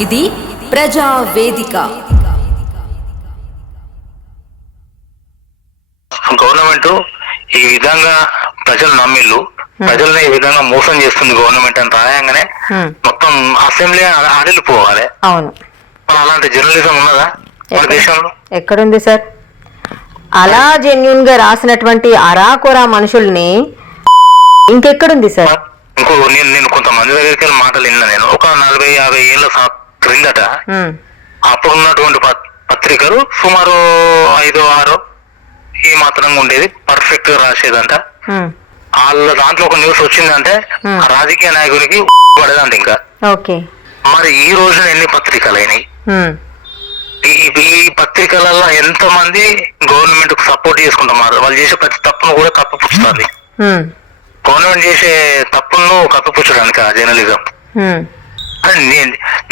ఇది ప్రజా వేదిక. గవర్నమెంట్ ఈ విధంగా ప్రజలు నమ్మిళ్ళు, ప్రజల్ని ఈ విధంగా మోసం చేస్తుంది గవర్నమెంట్ అని రాయంగానే మొత్తం అసెంబ్లీ ఆడిపోవాలి. అవును, అలాంటి జర్నలిజం ఉన్నదా మన దేశంలో? ఎక్కడుంది సార్? అలా జెన్యున్ గా రాసినటువంటి అరాకొరా మనుషుల్ని ఇంకెక్కడుంది సార్? ఇంకో నేను కొంతమంది దగ్గరికి వెళ్ళి మాటలు విన్నా. నేను ఒక 40-50 ఏళ్ళ క్రిందట అప్పుడు ఉన్నటువంటి పత్రికలు సుమారు 5-6 ఈ మాత్రంగా ఉండేది, పర్ఫెక్ట్ గా రాసేదంట. వాళ్ళ దాంట్లో ఒక న్యూస్ వచ్చిందంటే ఆ రాజకీయ నాయకునికి పడేదంట. ఇంకా మరి ఈ రోజున ఎన్ని పత్రికలు అయినాయి? ఈ పత్రికలలో ఎంత మంది గవర్నమెంట్ కు సపోర్ట్ చేసుకుంటున్నారు? వాళ్ళు చేసే ప్రతి తప్పును కూడా కప్పిపుచ్చుతుంది. గవర్నమెంట్ చేసే తప్పును కప్పిపుచ్చడానికి ఆ జర్నలిజం.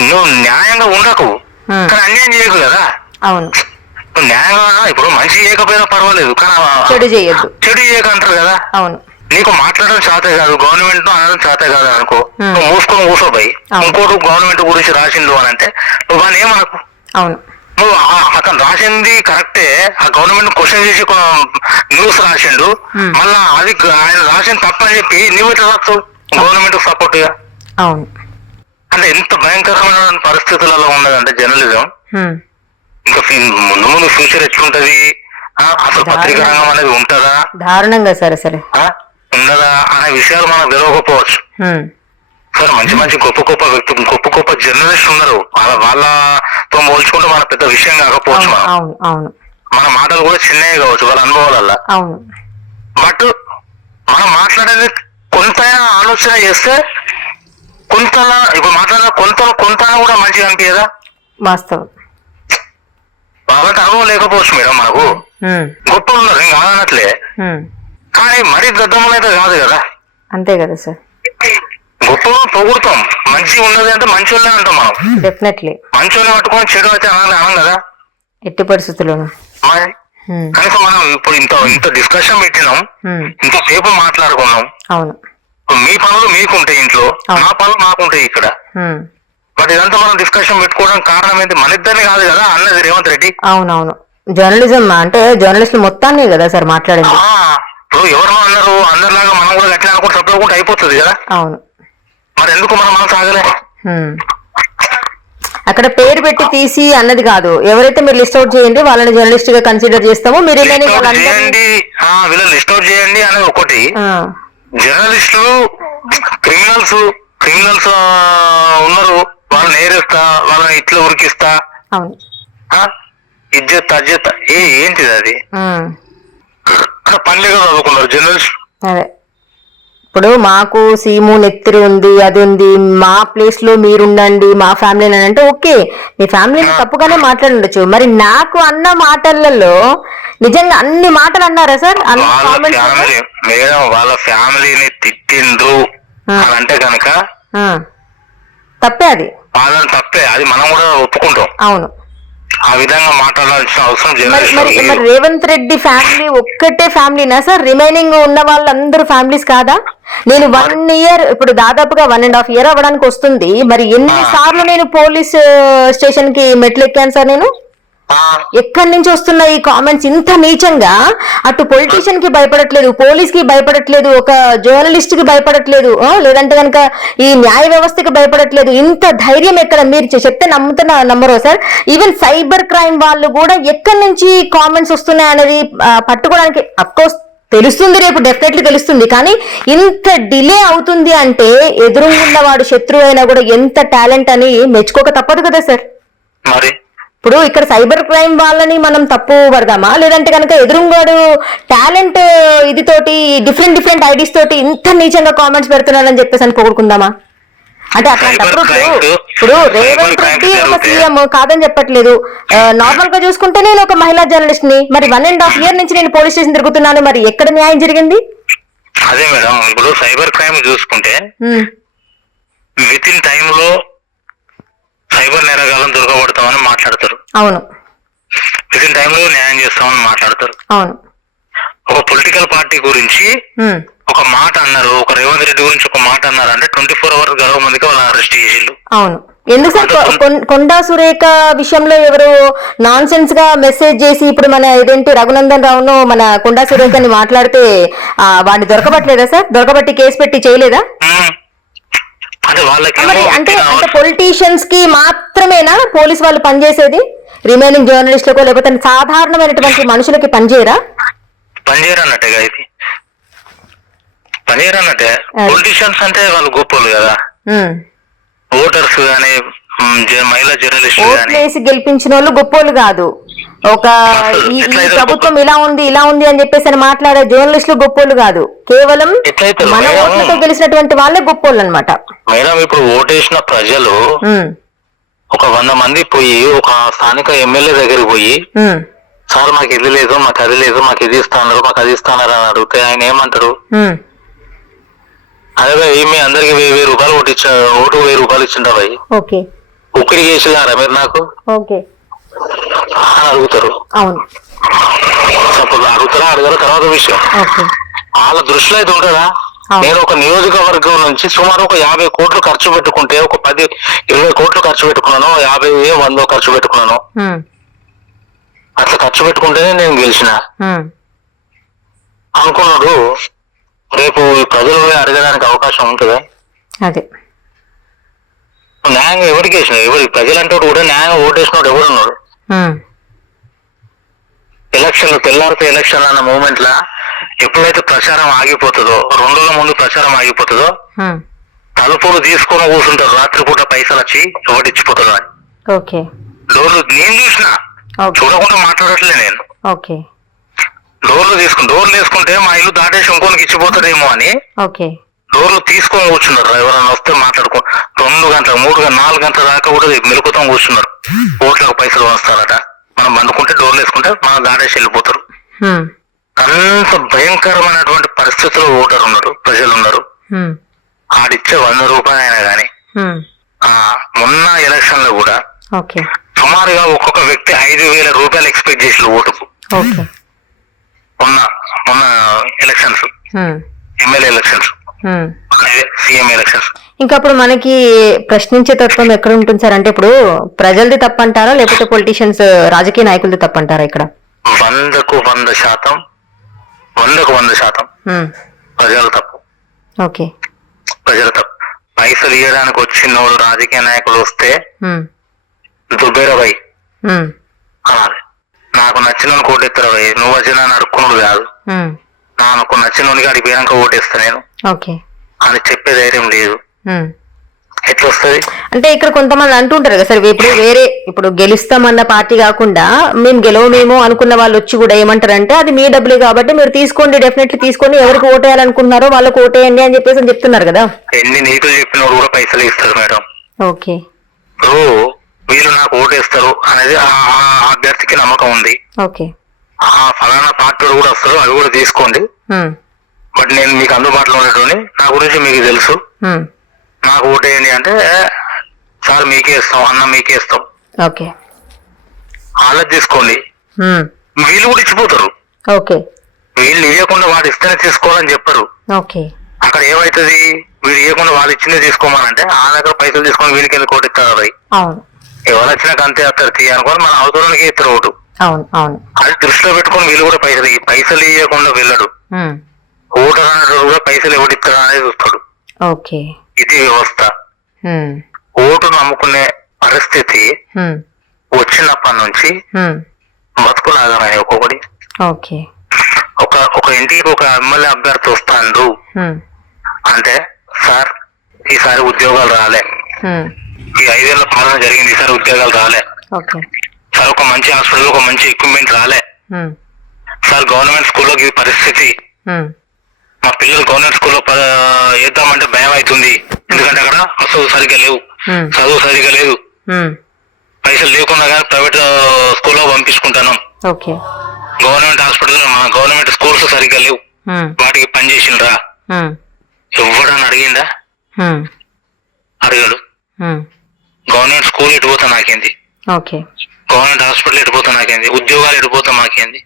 నువ్వు న్యాయంగా ఉండకు, కానీ అన్యాయం చేయకు కదా. అవును, న్యాయంగా ఇప్పుడు మంచి చేయకపోయినా పర్వాలేదు, కానీ చెడు చేయక అంటారు కదా. అవును, నీకు మాట్లాడడం చేతే కాదు, గవర్నమెంట్ తో అనడం చేతే కాదు అనుకో, నువ్వు మూసుకొని కూర్చోపోయి ఇంకోటి గవర్నమెంట్ గురించి రాసిండు అని అంటే నువ్వు అని ఏమనకు. అవును, నువ్వు అతను రాసింది కరెక్టే, ఆ గవర్నమెంట్ క్వశ్చన్ చేసి న్యూస్ రాసిండు, మళ్ళా అది ఆయన రాసిన తప్పని చెప్పి నువ్వు ఇట్లా రాస్తావు గవర్నమెంట్ సపోర్ట్ గా. అవును, అంటే ఎంత భయంకరమైన పరిస్థితులలో ఉన్నదంటే జర్నలిజం. ఇంకా ముందు ముందు ఫ్యూచర్ ఎట్లుంటది, అసలు పత్రికా రంగం అనేది ఉంటదా, దారుణంగా సార్ అసలు ఉండదా అనే విషయాలు మనకు తెలియకపోవచ్చు. సరే, మంచి మంచి గొప్ప వ్యక్తులు, గొప్ప జర్నలిస్ట్ ఉన్నారు, వాళ్ళతో పోల్చుకుంటే మన పెద్ద విషయం కాకపోవచ్చు. మన మాటలు కూడా చిన్నవి కావచ్చు వాళ్ళ అనుభవాలల్లా. బట్ మనం మాట్లాడేది కొంతైనా ఆలోచన చేస్తే కొంత, ఇప్పుడు మాట్లాడిన కొంత కూడా మంచిగా అనిపించదా? వాస్తవం. వాళ్ళంటే అనుభవం లేకపోవచ్చు మేడం, మనకు గొప్ప ఉన్నారు, ఇంకా అనట్లే, కానీ మరీ దద్దమ్మలు అయితే కాదు కదా. అంతే కదా సార్, గొప్పగా పొగుడుతాం, మంచి ఉన్నది అంటే మంచి వాళ్ళే అంటాం మనం. డెఫినెట్లీ మంచి వాళ్ళని పట్టుకొని చెడు అయితే అనం కదా ఎట్టి పరిస్థితుల్లోనూ. కనుక మనం ఇప్పుడు ఇంత డిస్కషన్ పెట్టినాం, ఇంతసేపు మాట్లాడుకున్నాం. అవును, మీ పనులు మీకుంటాయి ఇంట్లో, నా పనులు నాకుంటాయి ఇక్కడ. బట్ ఇదంతా మనం డిస్కషన్ పెట్టుకోవడానికి కారణం ఏంటి? మన ఇద్దరిని కాదు కదా అన్నది రేవంత్ రెడ్డి. అవునవును, జర్నలిజం అంటే జర్నలిస్టులు మొత్తాన్ని కదా సార్ మాట్లాడేది. ఇప్పుడు ఎవరో అన్నారు, అందరిలాగా మనం కూడా గట్లా అనుకుంటే సపోర్ట్ అయిపోతుంది కదా. అవును, మరి ఎందుకు మనం సాగలే? అక్కడ పేరు పెట్టి తీసి అన్నది కాదు, ఎవరైతే మీరు లిస్ట్ అవుట్ చేయండి వాళ్ళని జర్నలిస్ట్ గా కన్సిడర్ చేస్తామో మీరు వీళ్ళని లిస్ట్ అవుట్ చేయండి అనేది ఒకటి. జర్నలిస్టులు క్రిమినల్స్ ఉన్నారు, వాళ్ళని నేరేస్తా, వాళ్ళని ఇట్లా ఉరికిస్తా, ఇజ్జత్ అజ్జత్ ఏంటిది అది? పనిలేగా చదువుకున్నారు జర్నలిస్ట్. అదే ఇప్పుడు మాకు సీము నెత్తిరి ఉంది, అది ఉంది, మా ప్లేస్ లో మీరుండండి, మా ఫ్యామిలీ అంటే ఓకే, మీ ఫ్యామిలీని తప్పుగానే మాట్లాడుండొచ్చు. మరి నాకు అన్న మాటలలో నిజంగా అన్ని మాటలు అన్నారా సార్? మేడం వాళ్ళ ఫ్యామిలీని తిట్టిండ్రు అంటే కనుక తప్పే, అది వాళ్ళని తప్పే, అది మనం కూడా ఒప్పుకుంటాం. అవును, ఆ విధంగా మాట్లాడాల్సిన అవసరం. మరి రేవంత్ రెడ్డి ఫ్యామిలీ ఒక్కటే ఫ్యామిలీనా సార్? రిమైనింగ్ ఉన్న వాళ్ళందరూ ఫ్యామిలీస్ కాదా? నేను 1 ఇయర్, ఇప్పుడు దాదాపుగా 1.5 ఇయర్ అవ్వడానికి వస్తుంది. మరి ఎన్నిసార్లు నేను పోలీస్ స్టేషన్ కి మెట్లు ఎక్కాను సార్? నేను ఎక్కడి నుంచి వస్తున్న ఈ కామెంట్స్ ఇంత నీచంగా? అటు పొలిటీషియన్ కి భయపడట్లేదు, పోలీస్ కి భయపడట్లేదు, ఒక జర్నలిస్ట్ కి భయపడట్లేదు, లేదంటే కనుక ఈ న్యాయ వ్యవస్థకి భయపడట్లేదు. ఇంత ధైర్యం ఎక్కడ? మీరు చెప్తే నమ్మరో సార్? ఈవెన్ సైబర్ క్రైమ్ వాళ్ళు కూడా ఎక్కడి నుంచి కామెంట్స్ వస్తున్నాయి అనేది పట్టుకోవడానికి అఫ్కోర్స్ తెలుస్తుంది, రేపు డెఫినెట్లీ తెలుస్తుంది, కానీ ఇంత డిలే అవుతుంది అంటే ఎదురుగున్న వాడు శత్రువు అయినా కూడా ఎంత టాలెంట్ అని మెచ్చుకోక తప్పదు కదా సార్. ఇప్పుడు ఇక్కడ సైబర్ క్రైమ్ వాళ్ళని మనం తప్పు పడదామా, లేదంటే కనుక ఎదురుంగాడు టాలెంట్ ఇది తోటి డిఫరెంట్ ఐడీస్ తోటి ఇంత నీచంగా కామెంట్స్ పెడుతున్నాడని చెప్పేసి అని పొగుడుకుందామా? అంటే అట్లాంటప్పుడు ఇప్పుడు రేవంత్ రెడ్డి ఒక సీఎం కాదని చెప్పట్లేదు, నార్మల్ గా చూసుకుంటే నేను ఒక మహిళా జర్నలిస్ట్ ని, మరి 1.5 ఇయర్ నుంచి నేను పోలీస్ స్టేషన్ తిరుగుతున్నాను, మరి ఎక్కడ న్యాయం జరిగింది? అదే మేడం, ఇప్పుడు సైబర్ క్రైమ్ చూసుకుంటే విత్ ఇన్ టైమ్ లో సైబర్ నేరగాలను దొరకబడతామని మాట్లాడతారు. అవును, విత్ ఇన్ టైమ్ లో న్యాయం చేస్తామని మాట్లాడతారు. అవును, ఒక పొలిటికల్ పార్టీ గురించి ఒక మాట అన్నారు, ఒక రేవంత్ రెడ్డి గురించి ఒక మాట అన్నారు అంటే 24 hours గర్వ మందికి వాళ్ళని అరెస్ట్ చేసిళ్ళు. అవును, ఎందుకు సార్ కొండా సురేఖ విషయంలో ఎవరు నాన్ సెన్స్ గా మెసేజ్ చేసి ఇప్పుడు మన ఇదేంటి రఘునందన్ రావును మన కొండా సురేఖని మాట్లాడితే వాడిని దొరకబట్టలేదా సార్? దొరకబట్టి కేసు పెట్టి చేయలేదా? అంటే వాళ్ళకి మరి అంటే అంటే పొలిటీషియన్స్ కి మాత్రమేనా పోలీస్ వాళ్ళు పనిచేసేది? రిమైనింగ్ జర్నలిస్టులకు లేకపోతే సాధారణమైనటువంటి మనుషులకి పనిచేయరా? పనిచేయరన్నట్టుగా ఇది పనిచేయరన్నట్టే. పొలిటీషియన్స్ అంటే వాళ్ళు గొప్పలు కదా, ఓటర్స్ గానీ మహిళా జర్నలిస్ట్ ఓట్లేసి గెలిపించిన వాళ్ళు గొప్పోళ్ళు కాదు. ఒక ఈ ప్రభుత్వం ఇలా ఉంది అని చెప్పేసి అని మాట్లాడే జర్నలిస్టులు గొప్పోళ్ళు కాదు. కేవలం మన ఓట్లతో గెలిచినటువంటి వాళ్ళే గొప్పోళ్ళు అనమాట. మేడం ఇప్పుడు ఓటేసిన ప్రజలు ఒక 100 మంది పోయి ఒక స్థానిక ఎమ్మెల్యే దగ్గరికి పోయి సార్ మాకు ఇది లేదు, మాకు అది లేదు, మాకు ఇది ఇస్తున్నారు, మాకు అది ఇస్తున్నారు అని అడిగితే ఆయన ఏమంటారు? అదే మీ అందరికి 1000 రూపాయలు ఓటు 1000 రూపాయలు ఇచ్చింటారు అవి ఒక్కడికి వేసినారా మీరు నాకు అని అడుగుతారు. అడుగుతారా అడగారు తర్వాత విషయం. వాళ్ళ దృష్టిలో అయితే ఉంటుందా? నేను ఒక నియోజకవర్గం నుంచి సుమారు ఒక 50 కోట్లు ఖర్చు పెట్టుకుంటే ఒక 10-20 కోట్లు ఖర్చు పెట్టుకున్నాను, 50-100 ఖర్చు పెట్టుకున్నాను. అట్లా ఖర్చు పెట్టుకుంటేనే నేను గెలిచిన అనుకున్నాడు. రేపు ప్రజలు అడగడానికి అవకాశం ఉంటుందా? అదే న్యాయంగా ఎవరికి వేసిన ప్రజలంటే కూడా న్యాయంగా ఓటేసినోడు ఎవరున్నాడు? ఎలక్షన్లు తెల్లారితే ఎలక్షన్ అన్న మూమెంట్ లా ఎప్పుడైతే ప్రచారం ఆగిపోతుందో, 2 రోజుల ముందు ప్రచారం ఆగిపోతుందో తలుపులు తీసుకొని కూర్చుంటారు. రాత్రిపూట పైసలు వచ్చి ఎవరిచ్చిపోతారు అని డోర్లు నేను చూసిన, చూడకుండా మాట్లాడట్లే నేను. డోర్లు వేసుకుంటే మా ఇల్లు దాటేసి ఇంకోనికి ఇచ్చిపోతారేమో అని డోర్లు తీసుకొని కూర్చున్నారు. ఎవరైనా వస్తే మాట్లాడుకో 2 గంటలు 3 గంటలు 4 గంటల దాకా కూడా మెలుకుతాం కూర్చున్నారు. ఓట్లకు పైసలు వస్తారట, మనం బందుకుంటే డోర్లు వేసుకుంటే మనం దాటేసి వెళ్ళిపోతారు. అంత భయంకరమైనటువంటి పరిస్థితుల్లో ఓటర్ ఉన్నారు, ప్రజలు ఉన్నారు. ఆడిచ్చే 100 రూపాయలు అయినా గానీ మొన్న ఎలక్షన్ లో కూడా సుమారుగా ఒక్కొక్క వ్యక్తి 5,000 రూపాయలు ఎక్స్పెక్ట్ చేసిన ఓటుకు. మొన్న elections, MLA elections, CM elections. ఇంకా అప్పుడు మనకి ప్రశ్నించే తత్వం ఎక్కడ ఉంటుంది సార్? అంటే ఇప్పుడు ప్రజలది తప్పంటారా లేకపోతే పొలిటీషియన్స్ రాజకీయ నాయకులది తప్పంటారా? ఇక్కడ 100కు 100% ప్రజలు తప్పు. ప్రజలు తప్పు. పైసలు ఇవ్వడానికి వచ్చిన వాళ్ళు రాజకీయ నాయకులు వస్తే దుబ్బేరవై నాకు నచ్చిన కోటెత్తరు, నువ్వు వచ్చిన అడుక్కున్నాడు కాదు, నాకు నచ్చిన అడిగి పోయాక ఓటేస్తా నేను అని చెప్పే ధైర్యం లేదు. ఎట్లా వస్తుంది? అంటే ఇక్కడ కొంతమంది అంటుంటారు కదా సార్, ఇప్పుడు గెలుస్తామన్న పార్టీ కాకుండా మేము గెలవమేమో అనుకున్న వాళ్ళు వచ్చి కూడా ఏమంటారంటే అది మీ డబ్బులే కాబట్టి మీరు తీసుకోండి, డెఫినెట్లీ తీసుకొని ఎవరికి ఓటేయాలనుకుంటున్నారో వాళ్ళకి ఓటేయండి అని చెప్పేసి చెప్తున్నారు కదా. ఎన్ని నీతులు చెప్పిన కూడా పైసలు ఇస్తారు మేడం. వీళ్ళు నాకు ఓటేస్తారు అనేది ఆ అభ్యర్థికి నమ్మకం ఉంది. ఫలానా పార్టీ కూడా వస్తారు, అవి కూడా తీసుకోండి, బట్ నేను మీకు అందుబాటులో ఉండేటోని, నా గురించి మీకు తెలుసు, నాకు ఓటేయండి అంటే సార్ మీకే ఇస్తాం, అన్న మీకే ఇస్తాం, వాళ్ళది తీసుకోండి. వీళ్ళు కూడా ఇచ్చిపోతారు. వీళ్ళు ఇవ్వకుండా వాడు ఇస్తేనే తీసుకోవాలని చెప్పరు. అక్కడ ఏమైతుంది, వీడు ఇవ్వకుండా వాళ్ళు ఇచ్చిందే తీసుకోమనంటే ఆ దగ్గర పైసలు తీసుకొని వీళ్ళకి వెళ్ళి కోటి ఇస్తారు. అవి ఎవరు వచ్చినాక అంతే అత్తరు అనుకోని మన అవసరానికి ఇస్తారు ఓటు. అది దృష్టిలో పెట్టుకొని వీళ్ళు కూడా పైసలు ఇవ్వకుండా వెళ్ళడు. ఓటర్ అన్నట్టు కూడా పైసలు ఎవడిస్తాడు అనేది చూస్తాడు. ఇది వ్యవస్థ. ఓటు నమ్ముకునే పరిస్థితి వచ్చినప్పటి నుంచి బతుకులాగా ఒక్కొక్కటి. ఒక ఇంటికి ఒక ఎమ్మెల్యే అభ్యర్థి వస్తాడు అంటే సార్ ఈసారి ఉద్యోగాలు రాలే, ఈ 5 ఏళ్ల పాలన జరిగింది, ఈసారి ఉద్యోగాలు రాలే సార్, ఒక మంచి హాస్పిటల్ ఒక మంచి ఎక్విప్మెంట్ రాలే సార్, గవర్నమెంట్ స్కూల్లోకి ఇది పరిస్థితి, మా పిల్లలు గవర్నమెంట్ స్కూల్లో వేద్దామంటే భయం అవుతుంది, ఎందుకంటే అక్కడ వస్తువులు సరిగ్గా లేవు, చదువు సరిగ్గా లేదు, పైసలు లేకుండా కానీ ప్రైవేట్ స్కూల్లో పంపించుకుంటాను, గవర్నమెంట్ హాస్పిటల్ గవర్నమెంట్ స్కూల్స్ సరిగ్గా లేవు, వాటికి పని చేసిండ్రా, ఎవడని అడిగిందా? అడిగాడు. గవర్నమెంట్ స్కూల్ ఎటుపోతా నాకేంది, గవర్నమెంట్ హాస్పిటల్ ఎటుపోతా నాకేంది, ఉద్యోగాలు ఎటుపోతా మాకేంది,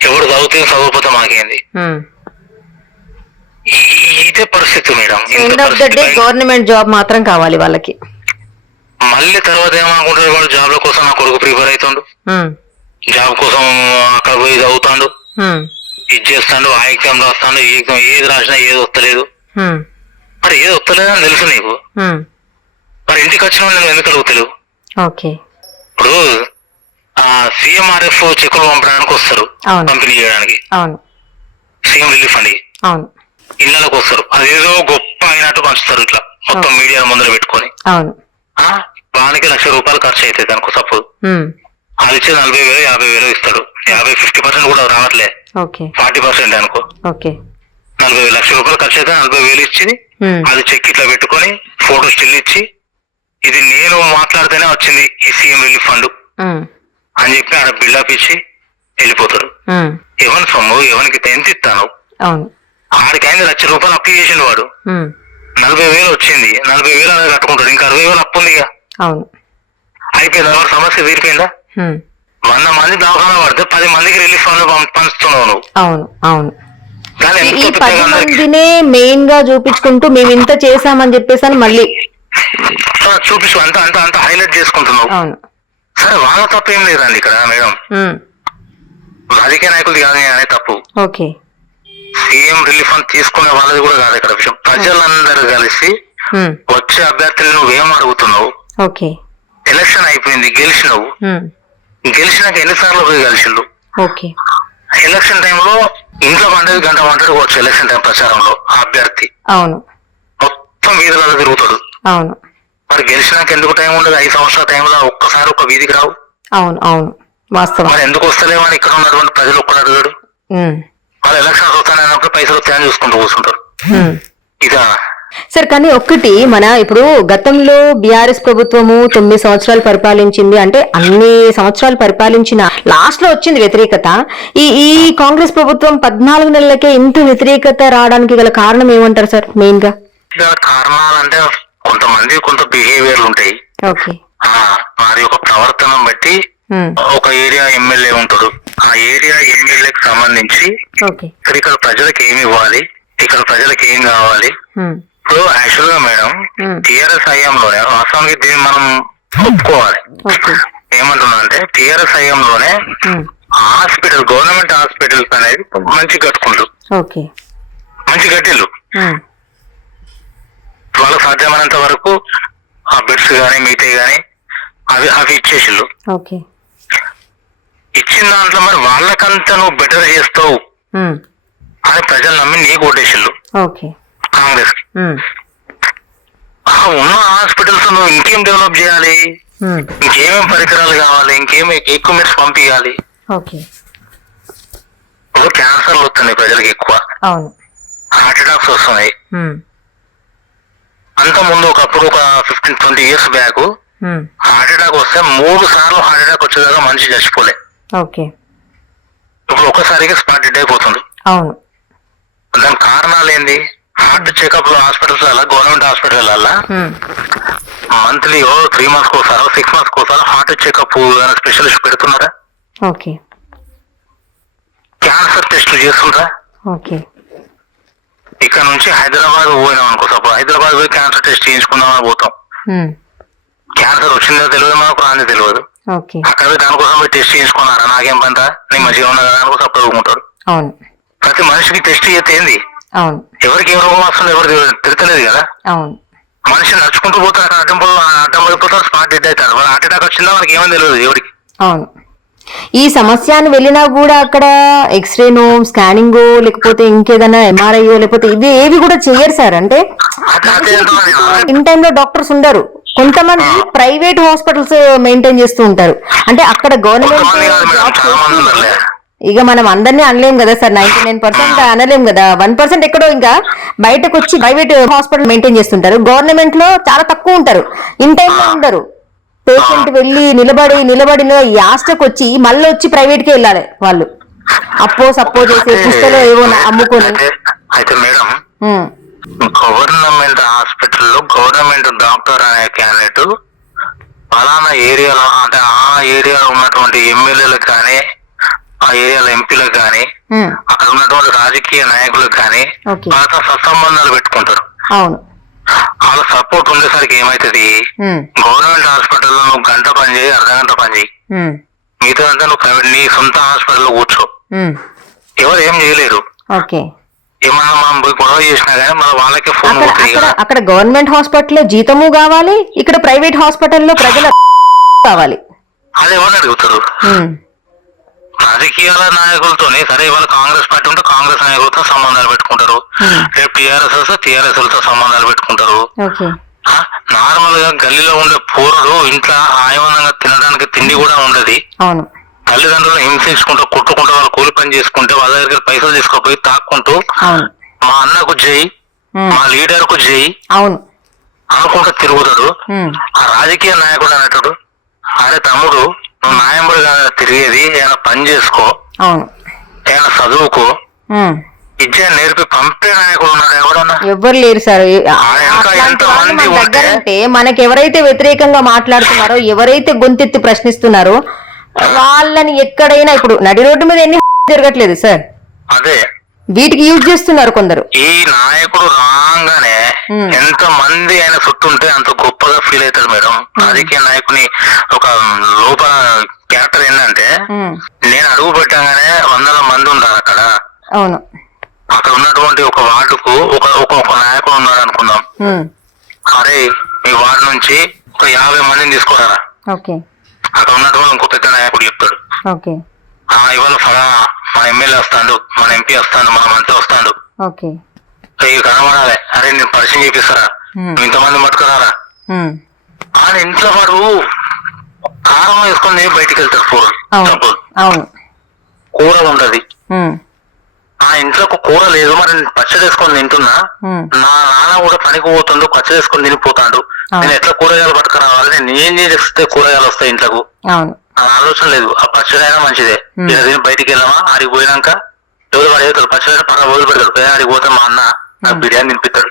ఎవడు చదివితే చదువుపోతా మాకేంది. ఇదే పరిస్థితి మేడం. గవర్నమెంట్ జాబ్ మాత్రం కావాలి వాళ్ళకి. మళ్ళీ తర్వాత ఏమనుకుంటాడు వాడు జాబ్ల కోసం నా కొడుకు ప్రిపేర్ అవుతాడు, జాబ్ కోసం అక్కడ పోయి చదువుతాడు, ఇది చేస్తాడు, ఆ ఎగ్జామ్ రాస్తాడు, ఈ ఎగ్జామ్ ఏది రాసినా ఏది వస్తలేదు. మరి ఏది వస్తలేదని తెలుసు నీకు, మరి ఇంటికి వచ్చిన నేను ఎందుకు అడుగుతలేవు? ఇప్పుడు CMRF చెక్కులు పంపడానికి వస్తారు, పంపిణీ చేయడానికి, సీఎం రిలీఫ్ ఫండ్ ఇళ్ళకి వస్తారు, అదేదో గొప్ప అయినట్టు పంచుతారు ఇట్లా మొత్తం మీడియా ముందర పెట్టుకొని. వానికి ₹1,00,000 ఖర్చు అవుతుంది అనుకో సపోజ్, అది ఇచ్చే 40,000 50,000 ఇస్తాడు. 50% కూడా రావట్లే, 40% అనుకో, 40,000 ₹1,00,000 ఖర్చు అయితే 40,000 ఇచ్చి అది చెక్ ఇట్లా పెట్టుకొని ఫోటో స్టిల్ ఇచ్చి ఇది నేను మాట్లాడితేనే వచ్చింది ఈ సీఎం రిలీఫ్ ఫండ్ అని చెప్పి ఆడ బిల్డప్ ఇచ్చి వెళ్ళిపోతారు. ఎవరి సొమ్ము ఎవరికి ఎంత ఇస్తాను, ఆడికి అయింది ₹1,00,000 అప్పు చేసిండు వాడు, 40,000 వచ్చింది, 40,000 అనేది కట్టుకుంటాడు, ఇంకా 60,000 అప్పు ఉందిగా, అయిపోయిందా? వాడు సమస్య తీరిపోయిందా? 100 మంది దవాఖాన పడితే 10 మందికి రిలీఫ్ ఫండ్ పంచుతున్నావు నువ్వు. కానీ ఈ 10 మందినే మెయిన్ గా చూపించుకుంటూ మేము ఇంత చేసామని చెప్పేసి మళ్ళీ చూపించు అంత అంత అంత హైలైట్ చేసుకుంటున్నావు. సరే వాళ్ళ తప్పు ఏం లేదండి ఇక్కడ మేడం, రాజకీయ నాయకులది కాదు అనే తప్పు, సీఎం రిలీఫ్ ఫండ్ తీసుకునే వాళ్ళది కూడా కాదు ఇక్కడ విషయం. ప్రజలందరూ కలిసి వచ్చే అభ్యర్థులు నువ్వేం అడుగుతున్నావు, ఎలక్షన్ అయిపోయింది గెలిచినవు, గెలిచినాక ఎన్నిసార్లు పోయి కలిసిండు, ఎలక్షన్ టైంలో ఇంట్లో గంట వంటడుకోవచ్చు, ఎలక్షన్ టైం ప్రచారంలో ఆ అభ్యర్థి మొత్తం వీధులలో తిరుగుతాడు, మరి గెలిచినాక ఎందుకు టైం ఉండదు? 5 సంవత్సరాల టైంలో ఒక్కసారి ఒక వీధికి రావు, మరి ఎందుకు వస్తలేమని ఇక్కడ ఉన్నటువంటి ప్రజలు ఒక్కడు అడిగాడు. వాళ్ళు ఎలక్షన్స్ వస్తానన్నప్పుడు పైసలు వస్తాయని చూసుకుంటూ కూర్చుంటారు. ఇదా సార్? కానీ ఒక్కటి మన ఇప్పుడు గతంలో బీఆర్ఎస్ ప్రభుత్వము 9 సంవత్సరాలు పరిపాలించింది, అంటే అన్ని సంవత్సరాలు పరిపాలించిన లాస్ట్ లో వచ్చింది వ్యతిరేకత. ఈ కాంగ్రెస్ ప్రభుత్వం 14 నెలలకే ఇంత వ్యతిరేకత రావడానికి గల కారణం ఏమంటారు సార్? మెయిన్ గా కారణాలు అంటే కొంతమంది కొంత బిహేవియర్లు ఉంటాయి, వారి యొక్క ప్రవర్తన బట్టి ఒక ఏరియా ఎమ్మెల్యే ఉంటాడు, ఆ ఏరియా ఎమ్మెల్యేకి సంబంధించి ఇక్కడ ప్రజలకు ఏమి ఇవ్వాలి, ఇక్కడ ప్రజలకు ఏం కావాలి. ఇప్పుడు యాక్చువల్ గా మేడం టిఆర్ఎస్ హయాంలోనే వాస్తవానికి దీన్ని మనం ఒప్పుకోవాలి. ఏమంటున్నా అంటే టిఆర్ఎస్ హయాంలోనే హాస్పిటల్ గవర్నమెంట్ హాస్పిటల్స్ అనేది మంచి కట్టుకుంటారు, మంచి కట్టిల్లు, వాళ్ళకి సాధ్యమైనంత వరకు ఆ బెడ్స్ గానీ మిగతా గానీ అవి ఇచ్చేసిళ్ళు. ఇచ్చిన దాంట్లో మరి వాళ్ళకంతా నువ్వు బెటర్ చేస్తావు అని ప్రజలు నమ్మి నీకు ఓటేసిళ్ళు కాంగ్రెస్. ఉన్న హాస్పిటల్స్ నువ్వు ఇంకేం డెవలప్ చేయాలి, ఇంకేమేం పరికరాలు కావాలి, ఇంకేం ఎక్విప్మెంట్స్ పంపించాలి. ఇప్పుడు క్యాన్సర్లు వస్తున్నాయి ప్రజలకు ఎక్కువ, హార్ట్ అటాక్స్ వస్తున్నాయి. అంత ముందు ఒకప్పుడు ఒక 15-20 years బ్యాక్ హార్ట్ అటాక్ వస్తే 3 సార్లు హార్ట్ అటాక్ వచ్చేదాకా మనిషి చచ్చిపోలే. ఇప్పుడు ఒక్కసారిగా స్పాట్ డెడ్ అయిపోతుంది. దానికి కారణాలు ఏంది? హార్ట్ చెకప్ లో hospitals government hospital monthly 3 months కోసారో 6 months కోసారో హార్ట్ చెకప్ స్పెషలిస్ట్ పెడుతున్నారా? క్యాన్సర్ టెస్టులు చేస్తుంటారా? ఇక్కడ నుంచి హైదరాబాద్ పోయినాం అనుకో, సపోజ్ హైదరాబాద్ పోయి క్యాన్సర్ టెస్ట్ చేయించుకుందామని పోతాం, క్యాన్సర్ వచ్చిందో తెలియదు మనకు, రాంది తెలియదు, అక్కడ దానికోసం పోయి టెస్ట్ చేయించుకున్నారా, నాకేం పంట నేను మంచిగా ఉన్నా కదా అనుకో సపోజ్ ఊరుకుంటారు. ప్రతి మనిషికి టెస్ట్ చేస్తే ఏంది, ఎవరికి ఏ రోగం వస్తుందో ఎవరు తిరగలేదు కదా. మనిషి నడుచుకుంటూ పోతారు, అక్కడ అడ్డం పడిపోతారు, స్పాట్ డెడ్ అవుతారు. వాళ్ళ హార్ట్ అటాక్ వచ్చిందా మనకి ఏమని తెలియదు ఎవరికి. ఈ సమస్యను వెళ్ళినా కూడా అక్కడ ఎక్స్రేనో స్కానింగ్ లేకపోతే ఇంకేదైనా ఎంఆర్ఐఓ లేకపోతే ఇవి ఏవి కూడా చెయ్యరు సార్. అంటే ఇన్ టైంలో డాక్టర్స్ ఉండరు, కొంతమంది ప్రైవేట్ హాస్పిటల్స్ మెయింటైన్ చేస్తూ ఉంటారు. అంటే అక్కడ గవర్నమెంట్ ఇక మనం అందరినీ అనలేం కదా సార్, 99% అనలేం కదా, 1% ఎక్కడో ఇంకా బయటకు వచ్చి ప్రైవేట్ హాస్పిటల్ మెయింటైన్ చేస్తుంటారు. గవర్నమెంట్ లో చాలా తక్కువ ఉంటారు, ఇన్ టైంలో ఉండరు. పేషెంట్ వెళ్ళి నిలబడిన యాస్టకు వచ్చి మళ్ళీ వచ్చి ప్రైవేట్ కి వెళ్ళాలి వాళ్ళు, సప్పో చేసే పుస్తలో ఏవో అమ్ముకొని. అయితే మేడం గవర్నమెంట్ హాస్పిటల్లో గవర్నమెంట్ డాక్టర్ అనే క్యాండిడేట్ ఫలానా ఏరియాలో అంటే ఆ ఏరియాలో ఉన్నటువంటి ఎమ్మెల్యేలకు కానీ ఆ ఏరియాలో ఎంపీలకు కానీ అక్కడ ఉన్నటువంటి రాజకీయ నాయకులకు కానీ వాళ్ళతో సత్సంబంధాలు పెట్టుకుంటారు. వాళ్ళ సపోర్ట్ ఉండేసరికి ఏమైతుంది, గవర్నమెంట్ చేయి, అర్ధగంట పని చేయి, మిగతా అంతా నువ్వు ప్రైవేట్ నీ సొంత హాస్పిటల్లో కూర్చో. ఎవరు ఏం చేయలేరు. ఓకే. ఏమన్నా మనం పోయి గొడవ చేసినా కానీ మన వాళ్ళకే ఫోన్ అక్కడ గవర్నమెంట్ హాస్పిటల్లో జీతము కావాలి, ఇక్కడ ప్రైవేట్ హాస్పిటల్లో ప్రజల కావాలి. అది ఎవరిని అడుగుతారు? రాజకీయాల నాయకులతోనే. సరే ఇవాళ కాంగ్రెస్ పార్టీ ఉంటే కాంగ్రెస్ నాయకులతో సంబంధాలు పెట్టుకుంటారు, రేపు టీఆర్ఎస్ వస్తే టీఆర్ఎస్ లతో సంబంధాలు పెట్టుకుంటారు. నార్మల్ గా గల్లీలో ఉండే పూరుడు ఇంట్లో ఆయమానంగా తినడానికి తిండి కూడా ఉండదు. తల్లిదండ్రులను హింసించుకుంటూ కొట్టుకుంటూ వాళ్ళు కూలి పని చేసుకుంటే వాళ్ళ దగ్గర పైసలు తీసుకుపోయి తాక్కుంటూ మా అన్నకు జై, మా లీడర్ కు జై అనుకుంటూ తిరుగుతాడు. ఆ రాజకీయ నాయకుడు అనేటాడు, అరే తమ్ముడు నువ్వు నాయంబడి తిరిగేది ఏమైనా పని చేసుకో, ఏమైనా చదువుకో, విద్య నేర్పి పంపే నాయకుడు ఉన్నాడు ఎవడన్నా? ఎవరు లేరు సార్. దగ్గరంటే మనకి ఎవరైతే వ్యతిరేకంగా మాట్లాడుతున్నారో, ఎవరైతే గొంతెత్తి ప్రశ్నిస్తున్నారో వాళ్ళని ఎక్కడైనా ఇప్పుడు నడి రోడ్డు మీద ఎన్ని జరగట్లేదు సార్. అదే వీటికి యూజ్ చేస్తున్నారు కొందరు. ఈ నాయకుడు రాగానే ఎంత మంది ఆయన చుట్టుంటే అంత గొప్పగా ఫీల్ అవుతాడు మేడం. రాజకీయ నాయకుని ఒక లోపల క్యారెక్టర్ ఏంటంటే, నేను అడుగు పెట్టగానే వందల మంది ఉన్నారు అక్కడ. అవును. అక్కడ ఉన్నటువంటి ఒక వార్డుకు ఒక నాయకుడు ఉన్నాడు అనుకుందాం. అరే మీ వార్డు నుంచి ఒక 50 మందిని తీసుకున్నారా, అక్కడ ఉన్నటువంటి ఇంకో పెద్ద నాయకుడు చెప్తాడు, ఇవాళ మన ఎమ్మెల్యే వస్తాడు, మన ఎంపీ వస్తాడు, మన మంత్రి వస్తాడు, ఇవి కనబడాలి. అరే నేను పరిచయం చేపిస్తారా, ఇంతమంది మట్టుకురారా అని ఇంట్లో వాడు కారం వేసుకొని బయటికి వెళ్తారు. కూర ఉండదు, ఆ ఇంట్లో కూర లేదు, మరి పచ్చడి వేసుకొని తింటున్నా, నా నాన్న కూడా పనికి పోతుండు, పచ్చడి వేసుకొని తినిపోతాడు, నేను ఎట్లా కూరగాయలు పట్టుకురావాలి, నేను ఏం చేస్తే కూరగాయలు వస్తాయి ఇంట్లోకు, ఆలోచన లేదు. ఆ పచ్చడి అయినా మంచిదే, ఇలా బయటికి వెళ్ళామా, ఆడికి పోయినాక ఎవరు వాడు అవుతాడు, పచ్చడి పక్కన వదిలి పెడతాడు, ఆడికి పోతే మా అన్న నాకు బిర్యానీ తినిపిస్తాడు,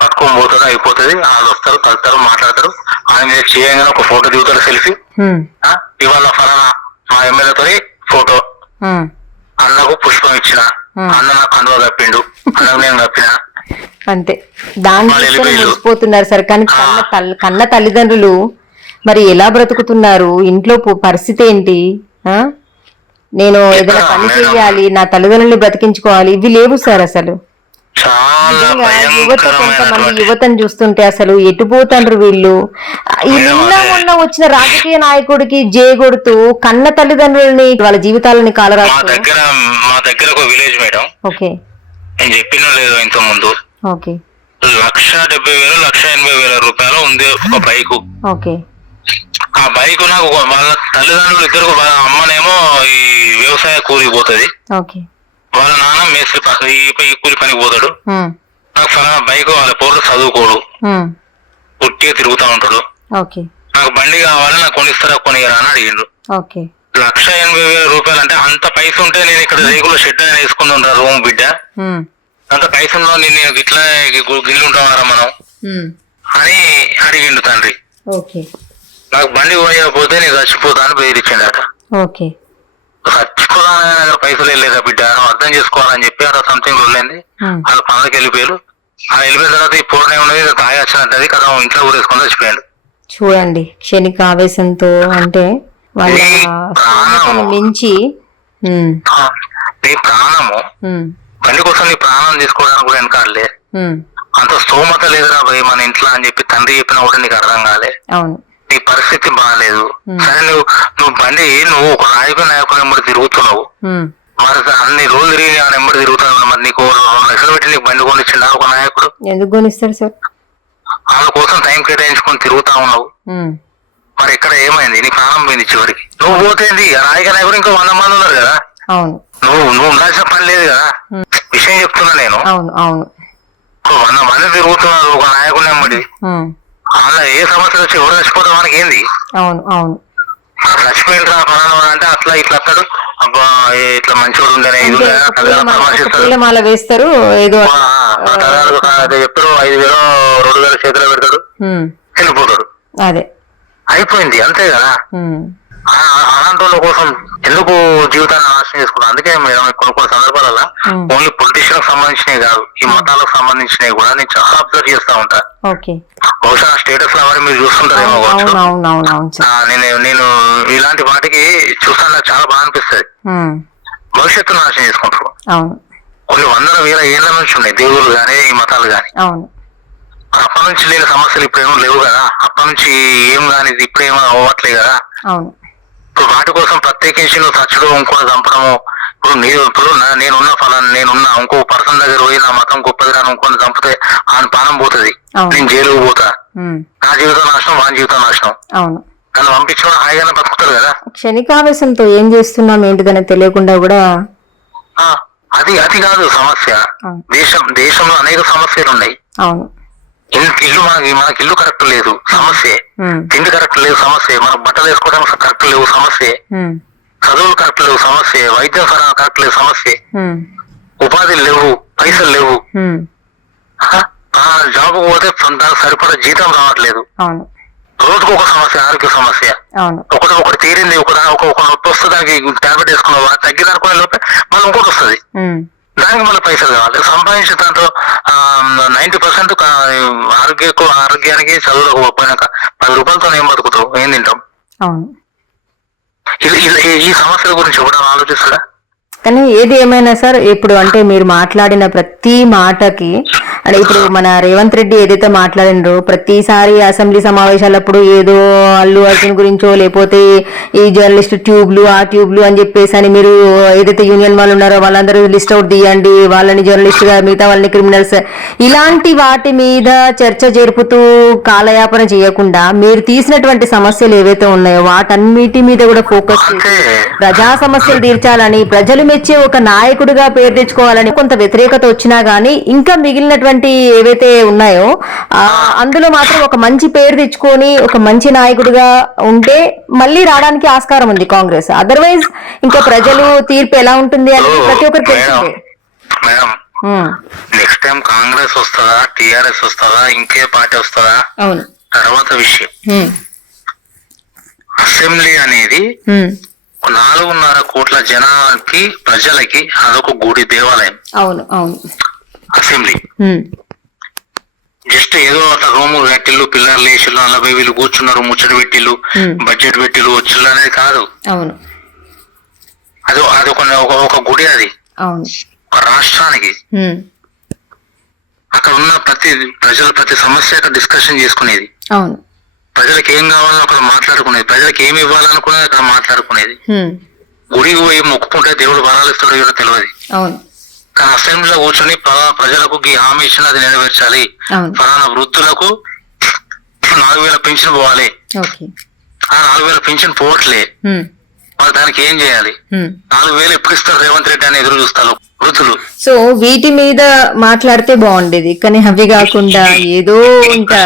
పట్టుకొని పోతాడు, అయిపోతుంది. వాళ్ళు వస్తారు, కలుస్తారు, మాట్లాడతారు, ఆయన మీద చేయగానే ఒక ఫోటో దిగుతారు, సెల్ఫీ. ఇవాళ ఫలానా మా ఎమ్మెల్యేతో ఫోటో, అన్నకు పుష్పం ఇచ్చిన, అన్న నాకు కండువా కప్పిండు, అన్నకు నేను కప్పిన, అంతే. దాన్ని మురిసిపోతున్నారు సార్. కానీ కన్న తల్లిదండ్రులు మరి ఎలా బ్రతుకుతున్నారు, ఇంట్లో పరిస్థితి ఏంటి? నేను ఏదైనా పని చెయ్యాలి, నా తల్లిదండ్రులు బ్రతికించుకోవాలి, ఇవి లేవు సార్ అసలు. కొంతమంది యువతను చూస్తుంటే అసలు ఎటు పోతాండ్రు వీళ్ళు. ఈ నిన్న వచ్చిన రాజకీయ నాయకుడికి జే కొడుతూ కన్న తల్లిదండ్రులని వాళ్ళ జీవితాలని కాలరాస్తూ. మా దగ్గర ఒక విలేజ్ మేడం, నేను చెప్పిన లేదు ఇంత ముందు, 1,70,000 1,80,000 రూపాయలు ఉంది ఒక బైక్. ఆ బైక్ నాకు వాళ్ళ తల్లిదండ్రులు ఇద్దరు, వాళ్ళ అమ్మనేమో ఈ వ్యవసాయ కూలికి పోతుంది, వాళ్ళ నాన్న మేస్త్రి ఈ కూలి పనికి పోతాడు. నాకు ఫలానా బైక్ వాళ్ళ పోరు చదువుకోడు, పుట్టిగా తిరుగుతా ఉంటాడు, నాకు బండి కావాలి, నాకు కొనిస్తారా కొనియరా అని అడిగిండు. 1,80,000 రూపాయలు అంటే అంత పైస ఉంటే నేను ఇక్కడ రేగుల షెడ్ అని వేసుకుని ఉంటా రూమ్ బిడ్డ, అంత పైసల్లో నేను ఇట్లా గిల్లు ఉంటామరా మనం అని అడిగిండు తండ్రి. నాకు బండి పోయకపోతే నేను చచ్చిపోతా అని బెదిరించాడట. చచ్చిపోతాను దగ్గర పైసలు వెళ్ళలేదా బిడ్డ, అర్థం చేసుకోవాలని చెప్పి అక్కడ సంథింగ్ వెళ్ళింది. వాళ్ళు పనులకు వెళ్ళిపోయారు. అలా వెళ్ళిపోయిన తర్వాత ఈ పూర్ణ ఉన్నది తాగి వచ్చినట్టు కదా ఇంట్లో ఊరేసుకొని చచ్చిపోయాడు. చూడండి, క్షణిక ఆవేశంతో అంటే మించి నీ ప్రాణము బండి కోసం నీ ప్రాణం తీసుకోవడానికి కూడా వెనకాడలే, అంత స్తోమత లేదురా భయ్ మన ఇంట్లో అని చెప్పి తండ్రి చెప్పినా కూడా నీకు అర్థం కాలే, నీ పరిస్థితి బాగాలేదు. సరే నువ్వు బండి నువ్వు ఒక నాయకుడు నెంబడి తిరుగుతున్నావు, మరి అన్ని రోజులు తిరిగి నెంబడి తిరుగుతున్నావు, మరి నీకు 2 లక్షలు పెట్టి నీకు బండి కొనిచ్చిందా ఒక నాయకుడు? ఎందుకు కొనిస్తాడు సార్? వాళ్ళ కోసం టైం కేటాయించుకొని తిరుగుతా ఉన్నావు, మరి ఇక్కడ ఏమైంది? నీ ప్రాణం పోయింది చివరికి. నువ్వు పోతేంది రాజకీయ నాయకుడు ఇంకో 100 మంది ఉన్నారు కదా, నువ్వు ఉండాల్సిన పని లేదు కదా. విషయం చెప్తున్నా నేను, 100 మంది తిరుగుతున్నారు ఒక నాయకుడు నెంబడి, వాళ్ళ ఏ సమస్య వచ్చి ఎవరు చచ్చిపోతాం మనకి ఏంది? చచ్చిపోయింటారా పలానా అంటే అట్లా ఇట్లా అత్తాడు, అబ్బా ఇట్లా మంచివాడు ఉండనే వేస్తారు, చెప్తారు 5,000 2,000 చేతిలో పెడతాడు, వెళ్ళిపోతాడు, అదే అయిపోయింది అంతే కదా. అలాంటి వాళ్ళ కోసం ఎందుకు జీవితాన్ని నాశనం చేసుకుంటాం? అందుకే మేడం కొన్ని కొన్ని సందర్భాలలో ఓన్లీ పొలిటీషియన్ సంబంధించినవి కాదు, ఈ మతాలకు సంబంధించినవి కూడా నేను చాలా అబ్జర్వ్ చేస్తా ఉంటా. బహుశా స్టేటస్ లో అవన్నీ మీరు చూస్తుంటారేమో కావచ్చు. నేను ఇలాంటి వాటికి చూస్తా నాకు చాలా బాగా అనిపిస్తుంది. భవిష్యత్తు నాశనం చేసుకుంటారు. కొన్ని వందల వేల ఏళ్ల నుంచి ఉన్నాయి దేవుళ్ళు గానీ ఈ మతాలు గాని. అప్పటి నుంచి లేని సమస్యలు ఇప్పుడేమో లేవు కదా, అప్పటి నుంచి ఏం కాని ఇప్పుడేమో అవ్వట్లేదు కదా. ఇప్పుడు వాటి కోసం ప్రత్యేకించి నువ్వు చచ్చడం ఇంకోటి చంపడము, ఇప్పుడు నేనున్న ఫలాన్ని నేనున్న ఇంకో పర్సన్ దగ్గర పోయి నా మతం గొప్పది కానీ ఇంకొని చంపితే ఆయన ప్రాణం పోతుంది, నేను జైలుకు పోతా, నా జీవితం నాశనం వాని జీవితం నాశనం. నన్ను పంపించడం హాయిగానే బతుకుతారు కదా. క్షణికావేశంతో ఏం చేస్తున్నాం ఏంటిదని తెలియకుండా కూడా అది అది కాదు సమస్య. దేశంలో అనేక సమస్యలు ఉన్నాయి. ఇల్లు మనకి ఇల్లు కరెక్ట్ లేదు సమస్య, తిండి కరెక్ట్ లేదు సమస్య, మనకు బట్టలు వేసుకోవడానికి కరెక్ట్ లేవు సమస్య, చదువులు కరెక్ట్ లేవు సమస్య, వైద్యం కరెక్ట్ లేదు సమస్య, ఉపాధులు లేవు, పైసలు లేవు, జాబ్ పోతే దానికి సరిపడా జీతం రావట్లేదు, రోజుకు ఒక సమస్య, ఆరోగ్య సమస్య, ఒకటి తీరింది, ఒక నొప్పి వస్తే దానికి టాబ్లెట్ వేసుకున్నావా తగ్గిదనుకునే లోపే మళ్ళీ ఇంకోటి వస్తుంది, దానికి మళ్ళీ పైసలు కావాలి. సంపాదించే దాంట్లో 90% ఆరోగ్యానికి చదువులకు పోయినాక 10 రూపాయలతో ఏం బతుకుతావు, ఏం తింటాం? ఈ సమస్యల గురించి ఎవరైనా ఆలోచిస్తాడా? కానీ ఏది ఏమైనా సార్, ఇప్పుడు అంటే మీరు మాట్లాడిన ప్రతి మాటకి అంటే ఇప్పుడు మన రేవంత్ రెడ్డి ఏదైతే మాట్లాడినరో ప్రతిసారి అసెంబ్లీ సమావేశాలప్పుడు ఏదో అల్లు అర్జున్ గురించో లేకపోతే ఈ జర్నలిస్ట్ ట్యూబ్లు ఆ ట్యూబ్లు అని చెప్పేసి అని మీరు ఏదైతే యూనియన్ వాళ్ళు ఉన్నారో వాళ్ళందరూ లిస్ట్ అవుట్ తీయండి, వాళ్ళని జర్నలిస్ట్ గా మిగతా వాళ్ళని క్రిమినల్స్, ఇలాంటి వాటి మీద చర్చ జరుపుతూ కాలయాపన చేయకుండా మీరు తీసినటువంటి సమస్యలు ఏవైతే ఉన్నాయో వాటన్నిటి మీద కూడా ఫోకస్ చేసి ప్రజా సమస్యలు తీర్చాలని, ప్రజలు మెచ్చే ఒక నాయకుడిగా పేరు తెచ్చుకోవాలని కొంత వ్యతిరేకత వచ్చినా గానీ ఇంకా మిగిలినటువంటి ఏవైతే ఉన్నాయో అందులో మాత్రం ఒక మంచి పేరు తెచ్చుకొని ఒక మంచి నాయకుడిగా ఉంటే మళ్ళీ రావడానికి ఆస్కారం ఉంది కాంగ్రెస్. అదర్వైజ్ ఇంకా ప్రజలు తీర్పు ఎలా ఉంటుంది అని ప్రతి ఒక్కరికి తెలిసిందే. నెక్స్ట్ టైం కాంగ్రెస్ వస్తుందా, టిఆర్ఎస్ వస్తుందా, ఇంకే పార్టీ వస్తుందా తర్వాత విషయం. అసెంబ్లీ అనేది 4.5 కోట్ల జనానికి ప్రజలకి అదొక గుడి దేవాలయం. అవును అవును. అసెంబ్లీ జస్ట్ ఏదో ఒక రూమ్ పెట్టిల్లు, పిల్లర్లు వేసిల్లు, 40 వీళ్ళు కూర్చున్నారు, ముచ్చట పెట్టిల్లు, బడ్జెట్ పెట్టిల్లు, వచ్చిల్లు అనేది కాదు. అది ఒక గుడి. అది ఒక రాష్ట్రానికి అక్కడ ఉన్న ప్రతి సమస్య డిస్కషన్ చేసుకునేది, ప్రజలకు ఏం కావాలని అక్కడ మాట్లాడుకునేది, ప్రజలకు ఏమి ఇవ్వాలనుకునేది అక్కడ మాట్లాడుకునేది. గుడికి పోయి మొక్కుకుంటే దేవుడు వరాలు ఇస్తాడో కూడా తెలియదు. కానీ అసెంబ్లీలో కూర్చొని ప్రజలకు హామీ ఇచ్చిన అది నెరవేర్చాలి, ఫలానా వృద్ధులకు 4,000 పెన్షన్ పోవాలి, ఆ 4,000 పెన్షన్ పోవట్లే, వాళ్ళు దానికి ఏం చేయాలి, 4,000 ఎప్పుడు ఇస్తారు రేవంత్ రెడ్డి అని ఎదురు చూస్తారు వృద్ధులు. సో వీటి మీద మాట్లాడితే బాగుండేది, కానీ అవి కాకుండా ఏదో ఇంకా